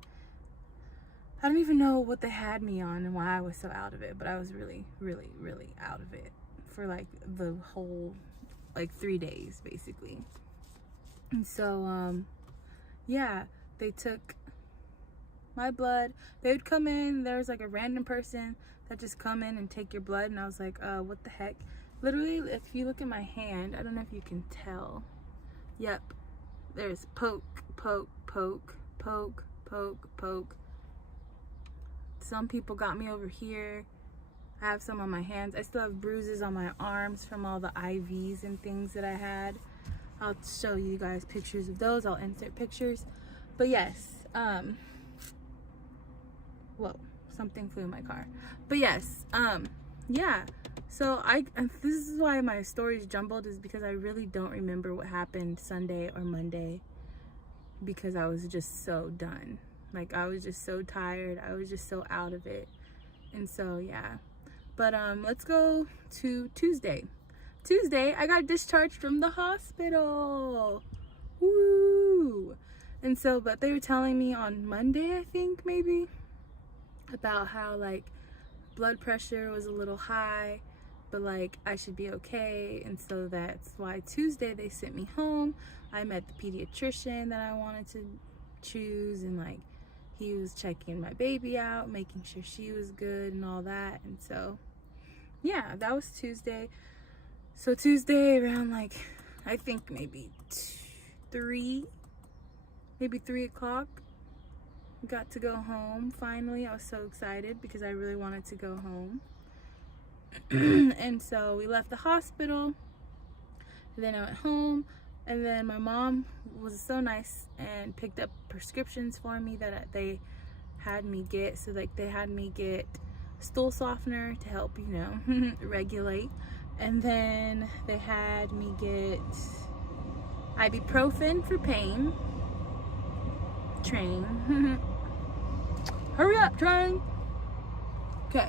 I don't even know what they had me on and why I was so out of it, but I was really, really, really out of it for like the whole, like 3 days basically. And so, yeah, they took my blood. They would come in, there was like a random person that just come in and take your blood, and I was like, what the heck? Literally, if you look at my hand, I don't know if you can tell. Yep, there's poke, poke, poke, poke, poke, poke. Some people got me over here. I have some on my hands. I still have bruises on my arms from all the IVs and things that I had. I'll show you guys pictures of those. I'll insert pictures. But yes, whoa, something flew in my car. But yes, yeah. So this is why my story's jumbled, is because I really don't remember what happened Sunday or Monday, because I was just so done. Like, I was just so tired. I was just so out of it. And so, yeah. But let's go to Tuesday. Tuesday, I got discharged from the hospital. Woo! And so, but they were telling me on Monday, I think, maybe, about how, like, blood pressure was a little high, but, like, I should be okay. And so that's why Tuesday they sent me home. I met the pediatrician that I wanted to choose, and, like, he was checking my baby out, making sure she was good and all that. And so, yeah, that was Tuesday. So Tuesday around, like, I think maybe 3 o'clock, got to go home finally. I was so excited because I really wanted to go home. And so we left the hospital. Then I went home. And then my mom was so nice and picked up prescriptions for me that they had me get. So like they had me get stool softener to help, you know, regulate. And then they had me get ibuprofen for pain. Train. Hurry up, train. Okay.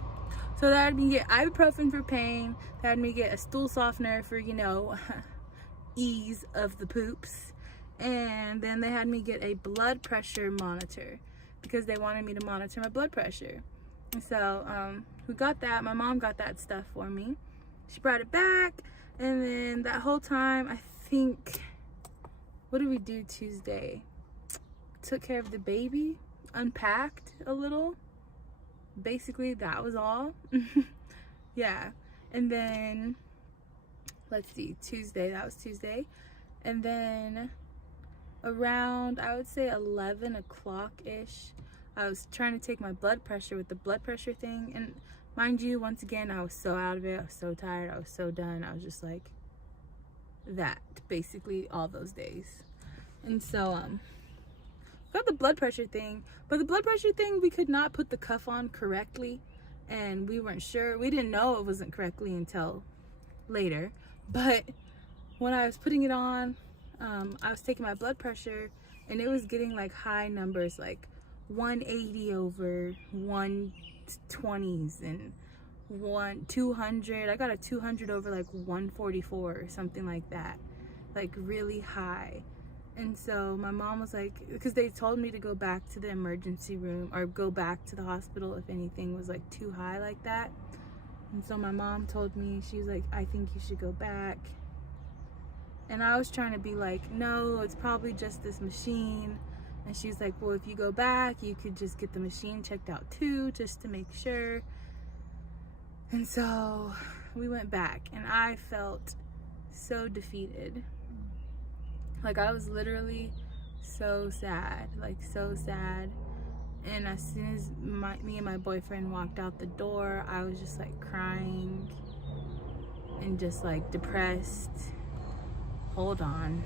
So they had me get ibuprofen for pain. They had me get a stool softener for, you know, ease of the poops. And then they had me get a blood pressure monitor because they wanted me to monitor my blood pressure. And so we got that. My mom got that stuff for me. She brought it back, and then that whole time, I think, what did we do Tuesday? Took care of the baby, unpacked a little. Basically, that was all. Yeah. And then, let's see, Tuesday, that was Tuesday. And then around, I would say 11 o'clock-ish, I was trying to take my blood pressure with the blood pressure thing. And mind you, once again, I was so out of it. I was so tired. I was so done. I was just like that, basically, all those days. And so, got the blood pressure thing. But the blood pressure thing, we could not put the cuff on correctly. And we weren't sure. We didn't know it wasn't correctly until later. But when I was putting it on, I was taking my blood pressure, and it was getting like high numbers, like 180 over 120s and 200. I got a 200 over like 144 or something like that, like really high. And so my mom was like, because they told me to go back to the emergency room or go back to the hospital if anything was like too high like that. And so my mom told me, she was like, I think you should go back. And I was trying to be like, no, it's probably just this machine. And she's like, well, if you go back, you could just get the machine checked out too, just to make sure. And so we went back, and I felt so defeated. Like, I was literally so sad, like so sad. And as soon as me and my boyfriend walked out the door, I was just like crying and just like depressed. Hold on.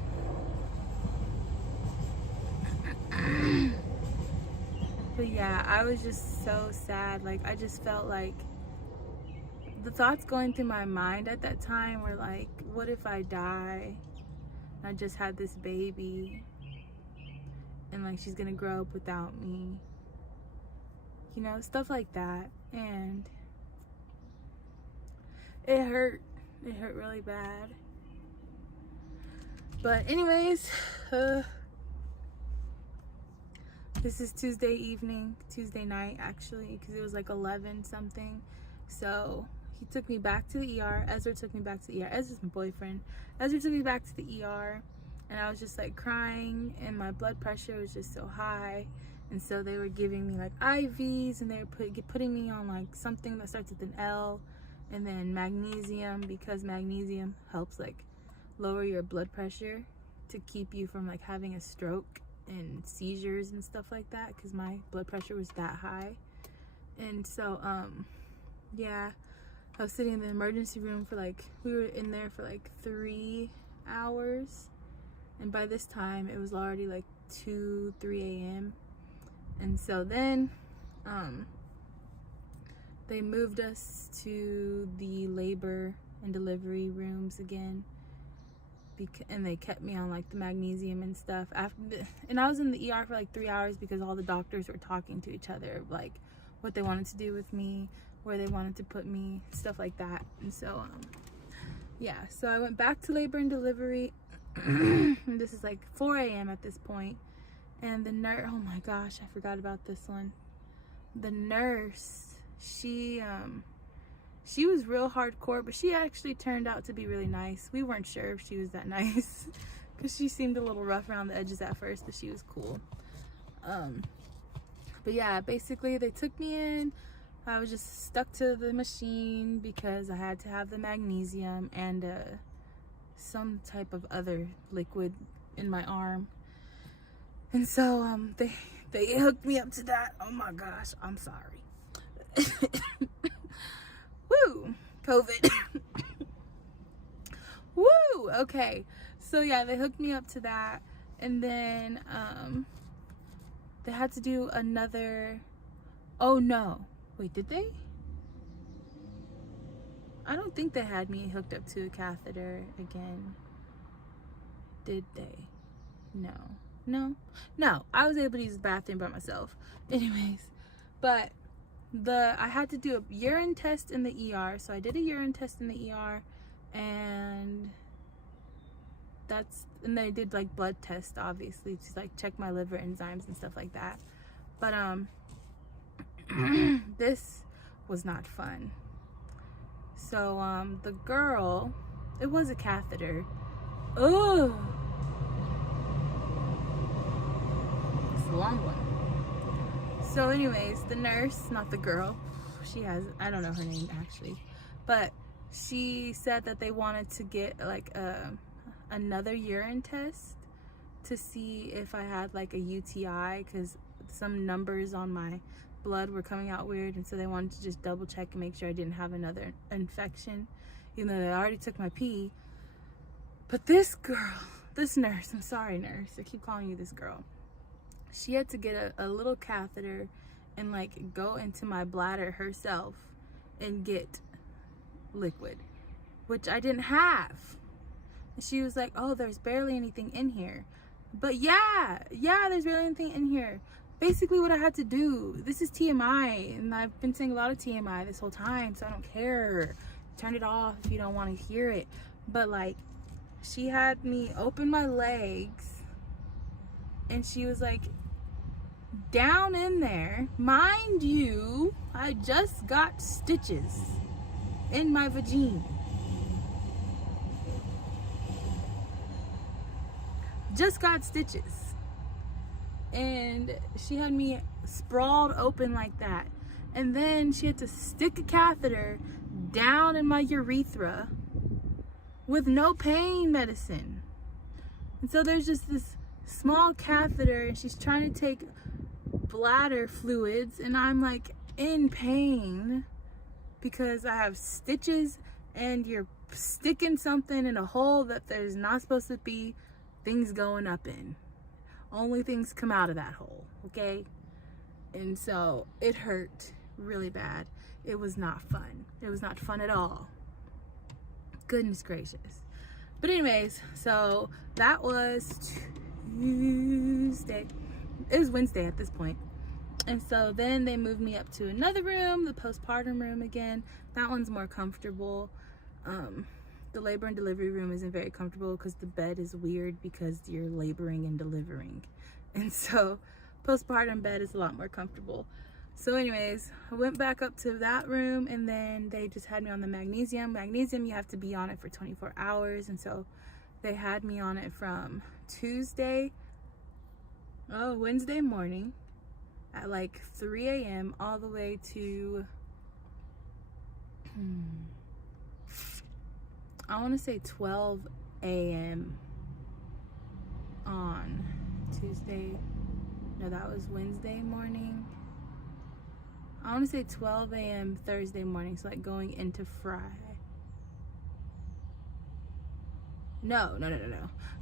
But yeah, I was just so sad. Like, I just felt like the thoughts going through my mind at that time were like, what if I die? I just had this baby, and like she's gonna grow up without me, you know, stuff like that. And it hurt really bad. But anyways, this is Tuesday night actually, because it was like 11 something. So he took me back to the ER. Ezra took me back to the ER. Ezra's my boyfriend. Ezra took me back to the ER, and I was just like crying, and my blood pressure was just so high. And so they were giving me like IVs, and they were putting me on like something that starts with an L, and then magnesium, because magnesium helps like lower your blood pressure to keep you from like having a stroke and seizures and stuff like that, because my blood pressure was that high. And so yeah, I was sitting in the emergency room for like, we were in there for like 3 hours, and by this time it was already like 3 a.m. And so then they moved us to the labor and delivery rooms again, and they kept me on like the magnesium and stuff and I was in the ER for like 3 hours because all the doctors were talking to each other, like what they wanted to do with me, where they wanted to put me, stuff like that. And so yeah, so I went back to labor and delivery. And this is like 4 a.m. at this point, and the nurse, oh my gosh, I forgot about this one. The nurse, she was real hardcore, but she actually turned out to be really nice. We weren't sure if she was that nice because she seemed a little rough around the edges at first, but she was cool. But yeah, basically they took me in. I was just stuck to the machine because I had to have the magnesium and some type of other liquid in my arm. And so they hooked me up to that. Oh my gosh, I'm sorry. Woo, COVID. Woo, okay. So yeah, they hooked me up to that, and then they had to do another. Oh no, wait, did they? I don't think they had me hooked up to a catheter again. Did they? No, I was able to use the bathroom by myself. Anyways, but I had to do a urine test in the ER. So I did a urine test in the ER, and they did like blood tests, obviously, to like check my liver enzymes and stuff like that. But this was not fun. So the girl, it was a catheter. Ugh. It's a long one. So anyways, the nurse, not the girl, I don't know her name actually, but she said that they wanted to get like another urine test to see if I had like a UTI, because some numbers on my blood were coming out weird, and so they wanted to just double check and make sure I didn't have another infection, even though they already took my pee. But this nurse, I'm sorry nurse, I keep calling you this girl, she had to get a little catheter and like go into my bladder herself and get liquid, which I didn't have. And she was like, oh, there's barely anything in here. But yeah, there's barely anything in here. Basically what I had to do, this is TMI, and I've been saying a lot of TMI this whole time, so I don't care. Turn it off if you don't want to hear it. But like, she had me open my legs, and she was like, down in there, mind you, I just got stitches in my vagina. Just got stitches. And she had me sprawled open like that. And then she had to stick a catheter down in my urethra with no pain medicine. And so there's just this small catheter, and she's trying to take bladder fluids, and I'm like in pain because I have stitches, and you're sticking something in a hole that there's not supposed to be things going up in. Only things come out of that hole, okay? And so it hurt really bad. It was not fun. It was not fun at all. Goodness gracious. But anyways, so that was Tuesday. It was Wednesday at this point. And so then they moved me up to another room, the postpartum room again. That one's more comfortable. The labor and delivery room isn't very comfortable because the bed is weird because you're laboring and delivering. And so postpartum bed is a lot more comfortable. So anyways, I went back up to that room, and then they just had me on the magnesium. Magnesium, you have to be on it for 24 hours. And so they had me on it from Wednesday morning at like 3 a.m. all the way to, I want to say 12 a.m. on Tuesday. No, that was Wednesday morning. I want to say 12 a.m. Thursday morning, so like going into Friday. No.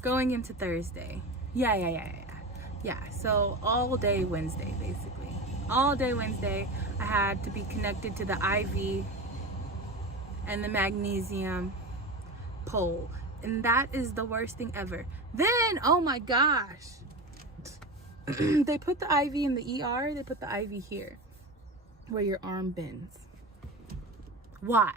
Going into Thursday. Yeah, so all day Wednesday, basically. All day Wednesday, I had to be connected to the IV and the magnesium pole. And that is the worst thing ever. Then, oh my gosh. They put the IV in the ER, they put the IV here, where your arm bends. Why?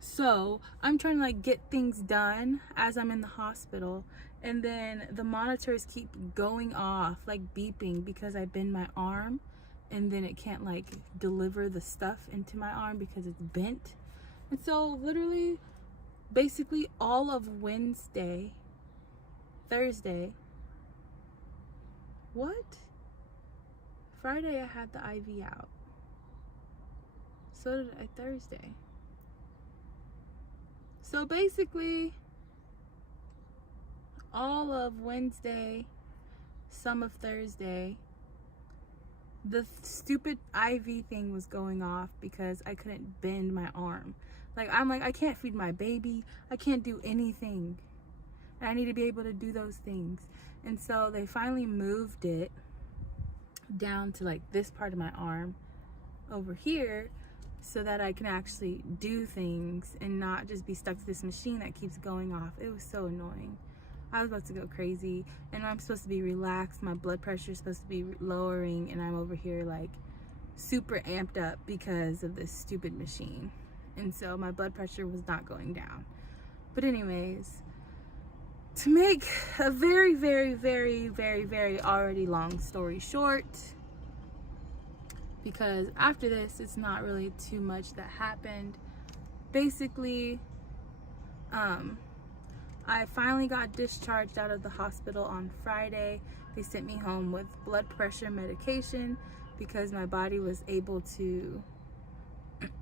So I'm trying to like get things done as I'm in the hospital, and then the monitors keep going off, like beeping, because I bend my arm, and then it can't like deliver the stuff into my arm because it's bent. And so literally basically all of Wednesday, Thursday, Friday I had the IV out. So did I Thursday. So basically, all of Wednesday, some of Thursday, the stupid IV thing was going off because I couldn't bend my arm. I'm like, I can't feed my baby. I can't do anything. and I need to be able to do those things. And so they finally moved it down to like this part of my arm over here, so that I can actually do things and not just be stuck to this machine that keeps going off. It was so annoying. I was about to go crazy, and I'm supposed to be relaxed. My blood pressure is supposed to be lowering, and I'm over here like super amped up because of this stupid machine. And so my blood pressure was not going down. But anyways, to make a very, very, very, very, very already long story short, because after this, it's not really too much that happened. Basically, I finally got discharged out of the hospital on Friday. They sent me home with blood pressure medication because my body was able to,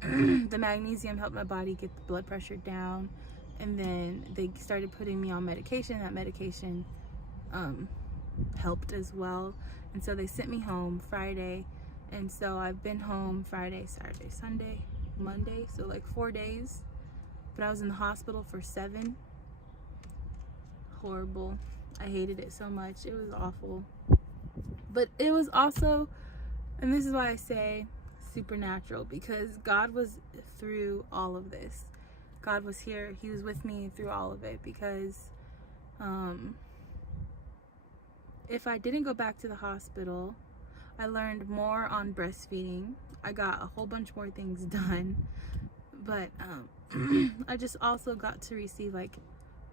the magnesium helped my body get the blood pressure down. And then they started putting me on medication. That medication helped as well. And so they sent me home Friday. And so I've been home Friday, Saturday, Sunday, Monday. So like 4 days. But I was in the hospital for 7. Horrible. I hated it so much. It was awful. But it was also, and this is why I say supernatural, because God was through all of this. God was here. He was with me through all of it, because if I didn't go back to the hospital, I learned more on breastfeeding. I got a whole bunch more things done, but I just also got to receive like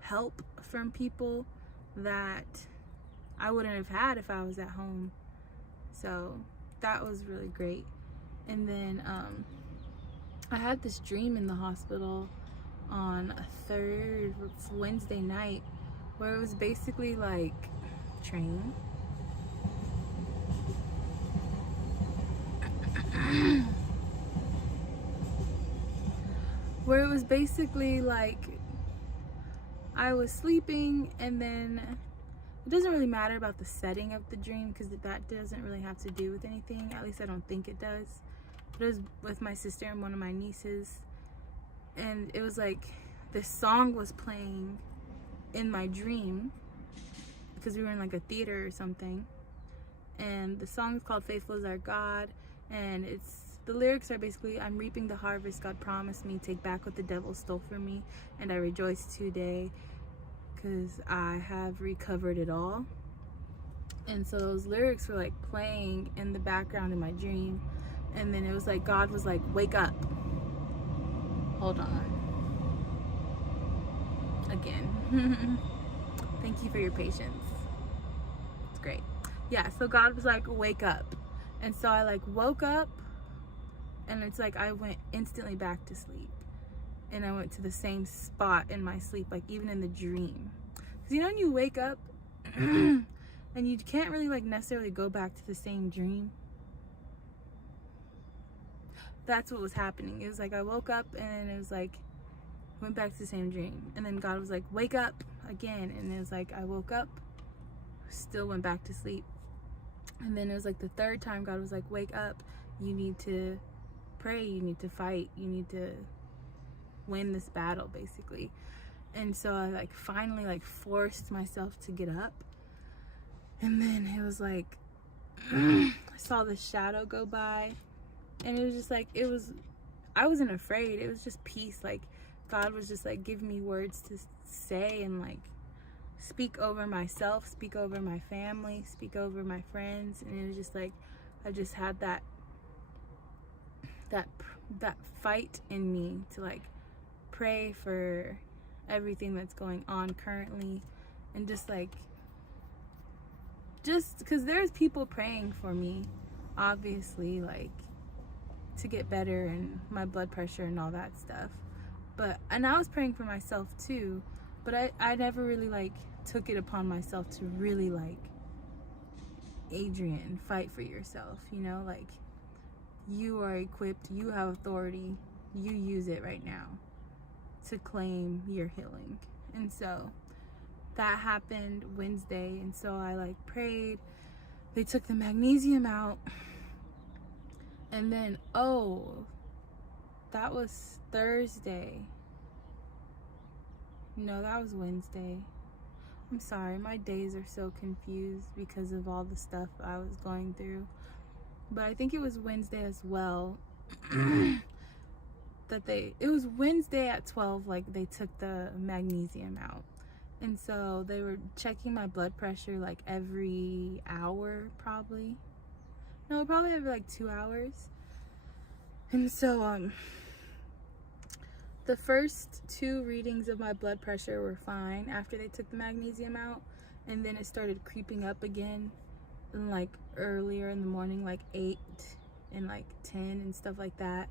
help from people that I wouldn't have had if I was at home. So that was really great. And then I had this dream in the hospital on a Wednesday night, where it was basically like train. Where it was basically like I was sleeping, and then it doesn't really matter about the setting of the dream, because that doesn't really have to do with anything. At least I don't think it does. But it was with my sister and one of my nieces, and it was like this song was playing in my dream, because we were in like a theater or something, and the song is called Faithful Is Our God, and the lyrics are basically, I'm reaping the harvest God promised me, take back what the devil stole from me, and I rejoice today because I have recovered it all. And so those lyrics were like playing in the background in my dream, and then it was like God was like, wake up, hold on, again. Thank you for your patience. It's great. Yeah, so God was like, wake up. And so I like woke up, and it's like I went instantly back to sleep, and I went to the same spot in my sleep, like even in the dream. Because you know when you wake up and you can't really like necessarily go back to the same dream? That's what was happening. It was like I woke up, and then it was like went back to the same dream, and then God was like, wake up again, and it was like I woke up, still went back to sleep. And then it was like the third time God was like, wake up, you need to pray, you need to fight, you need to win this battle, basically. And so I like finally like forced myself to get up, and then it was like I saw the shadow go by, and it was just like, I wasn't afraid, it was just peace. Like God was just like giving me words to say, and like speak over myself, speak over my family, speak over my friends. And it was just like I just had that fight in me to like pray for everything that's going on currently, and just because there's people praying for me, obviously, like to get better and my blood pressure and all that stuff. And I was praying for myself too, but I never really like took it upon myself to really like, Adrian, fight for yourself, you know, like you are equipped, you have authority, you use it right now to claim your healing. And so that happened Wednesday, and so I like prayed. They took the magnesium out, and then that was Thursday. No, that was Wednesday. I'm sorry, my days are so confused because of all the stuff I was going through. But I think it was Wednesday as well. It was Wednesday at 12, like they took the magnesium out. And so they were checking my blood pressure like every hour, probably. No, probably every like 2 hours. And so the first 2 readings of my blood pressure were fine after they took the magnesium out, and then it started creeping up again, and like earlier in the morning, like 8 and like 10 and stuff like that.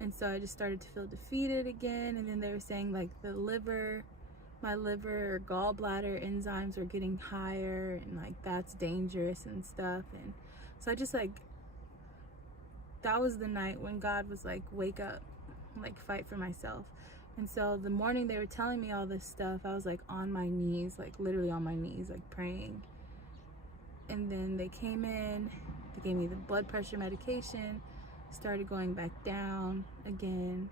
And so I just started to feel defeated again. And then they were saying like my liver or gallbladder enzymes were getting higher, and like that's dangerous and stuff. And so I just like, that was the night when God was like, wake up, like fight for myself. And so the morning they were telling me all this stuff, I was like on my knees, like literally on my knees, like praying. And then they came in, they gave me the blood pressure medication, started going back down again.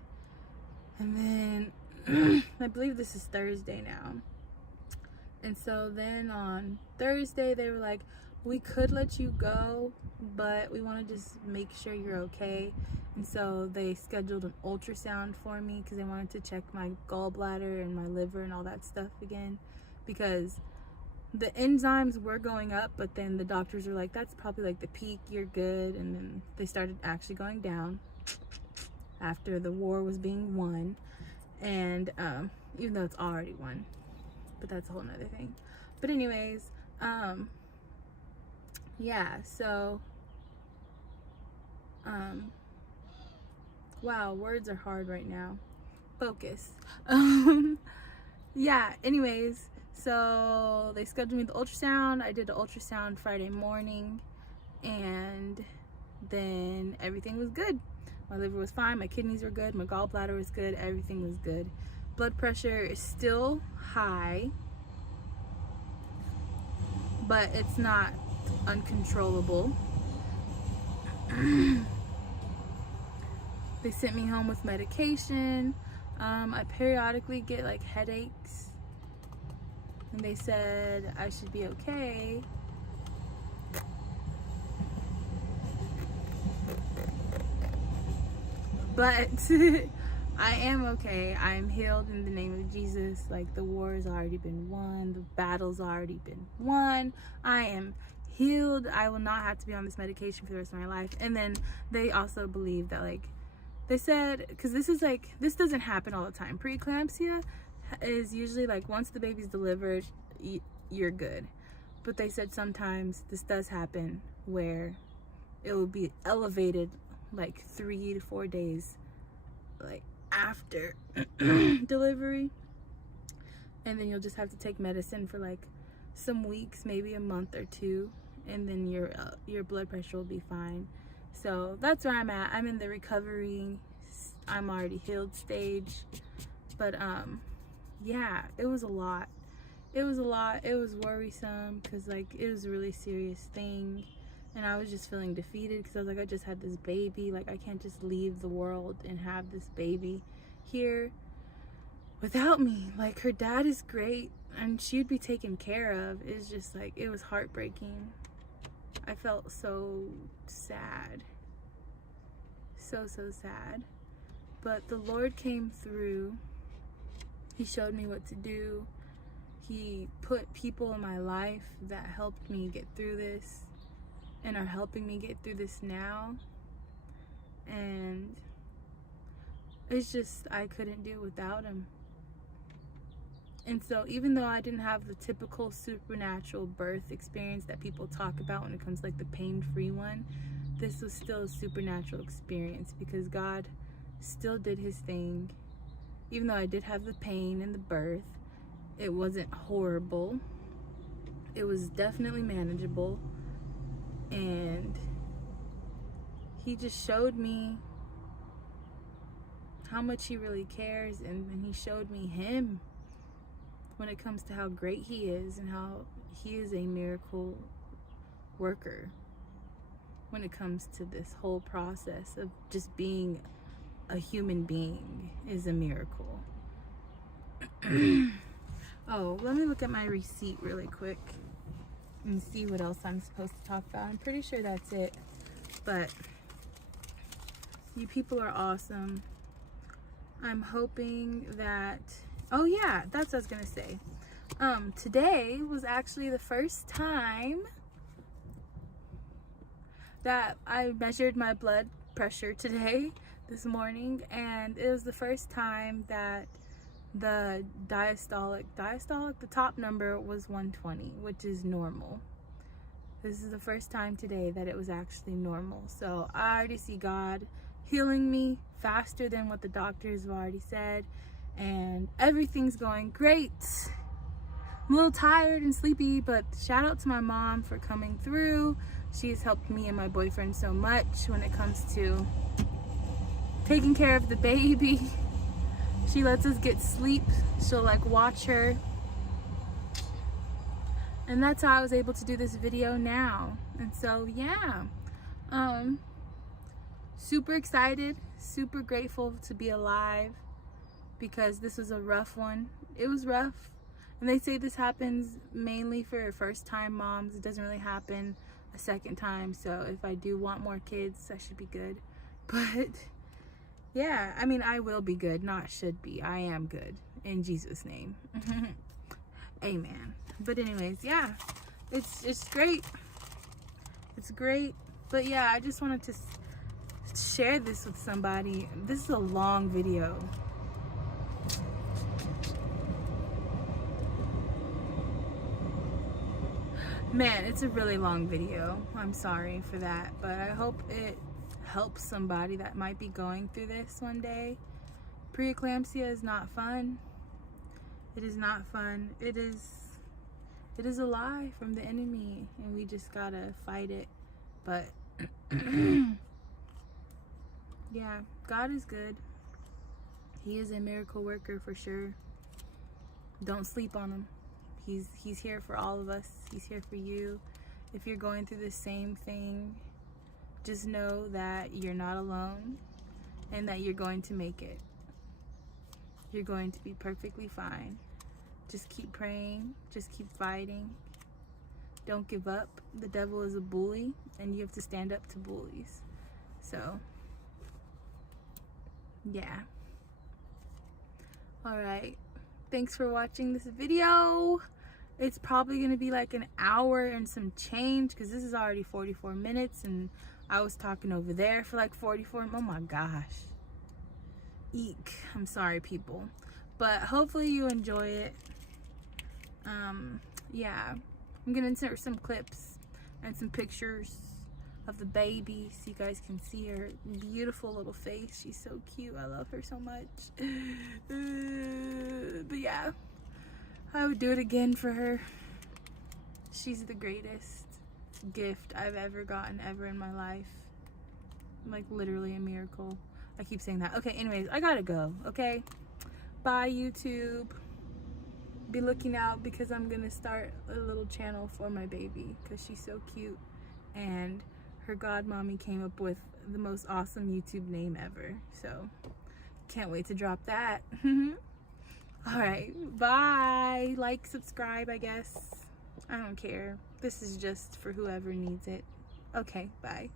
And then I believe this is Thursday now. And so then on Thursday they were like, we could let you go, but we want to just make sure you're okay. And so they scheduled an ultrasound for me because they wanted to check my gallbladder and my liver and all that stuff again, because the enzymes were going up, but then the doctors were like, that's probably like the peak, you're good. And then they started actually going down after the war was being won. And even though it's already won, but that's a whole nother thing. But anyways, yeah, so wow, words are hard right now. Focus. Yeah, anyways, so they scheduled me the ultrasound. I did the ultrasound Friday morning, and then everything was good. My liver was fine, my kidneys were good, my gallbladder was good, everything was good. Blood pressure is still high, but it's not uncontrollable. They sent me home with medication. I periodically get like headaches, and they said I should be okay. But I am okay. I'm healed in the name of Jesus. Like, the war has already been won. The battle's already been won. I am healed. I will not have to be on this medication for the rest of my life. And then they also believe that, like, they said, because this doesn't happen all the time. Preeclampsia is usually like once the baby's delivered, you're good. But they said sometimes this does happen where it will be elevated like 3 to 4 days like after delivery, and then you'll just have to take medicine for like some weeks, maybe a month or 2, and then your blood pressure will be fine. So that's where I'm at. I'm in the recovery, I'm already healed stage. But yeah, it was a lot. It was worrisome because like it was a really serious thing, and I was just feeling defeated because I was like, I just had this baby, like I can't just leave the world and have this baby here without me. Like, her dad is great and she'd be taken care of. It's just like, it was heartbreaking. I felt so sad, so sad. But the Lord came through. He showed me what to do. He put people in my life that helped me get through this and are helping me get through this now. And it's just, I couldn't do without him. And so even though I didn't have the typical supernatural birth experience that people talk about when it comes to like the pain-free one, this was still a supernatural experience because God still did his thing. Even though I did have the pain in the birth, it wasn't horrible. It was definitely manageable. And he just showed me how much he really cares, and he showed me him when it comes to how great he is and how he is a miracle worker when it comes to this whole process of just being a human being is a miracle. Oh, let me look at my receipt really quick and see what else I'm supposed to talk about. I'm pretty sure that's it, but you people are awesome. I'm hoping that, oh yeah, that's what I was gonna say. Today was actually the first time that I measured my blood pressure today, this morning, and it was the first time that the diastolic, the top number was 120, which is normal. This is the first time today that it was actually normal. So I already see God healing me faster than what the doctors have already said, and everything's going great. I'm a little tired and sleepy, but shout out to my mom for coming through. She's helped me and my boyfriend so much when it comes to taking care of the baby. She lets us get sleep. She'll like watch her. And that's how I was able to do this video now. And so yeah, super excited, super grateful to be alive, because this was a rough one. It was rough. And they say this happens mainly for first time moms. It doesn't really happen a second time. So if I do want more kids, I should be good. But yeah, I mean, I will be good, not should be. I am good, in Jesus' name. Amen. But anyways, yeah, it's great. It's great. But yeah, I just wanted to share this with somebody. This is a long video. Man, it's a really long video. I'm sorry for that, but I hope it helps somebody that might be going through this one day. Preeclampsia is not fun. It is not fun. It is a lie from the enemy, and we just gotta fight it. But yeah, God is good. He is a miracle worker for sure. Don't sleep on him. He's here for all of us. He's here for you. If you're going through the same thing, just know that you're not alone and that you're going to make it. You're going to be perfectly fine. Just keep praying. Just keep fighting. Don't give up. The devil is a bully, and you have to stand up to bullies. So, yeah. All right. Thanks for watching this video. It's probably going to be like an hour and some change, because this is already 44 minutes, and I was talking over there for like 44. Oh my gosh. Eek. I'm sorry, people. But hopefully you enjoy it. Yeah. I'm going to insert some clips and some pictures of the baby so you guys can see her beautiful little face. She's so cute. I love her so much. But yeah, I would do it again for her. She's the greatest gift I've ever gotten ever in my life. Like literally a miracle. I keep saying that. Okay, anyways, I gotta go. Okay, bye YouTube. Be looking out, because I'm gonna start a little channel for my baby, because she's so cute, and her godmommy came up with the most awesome YouTube name ever. So can't wait to drop that. All right, bye. Like, subscribe, I guess. I don't care. This is just for whoever needs it. Okay, bye.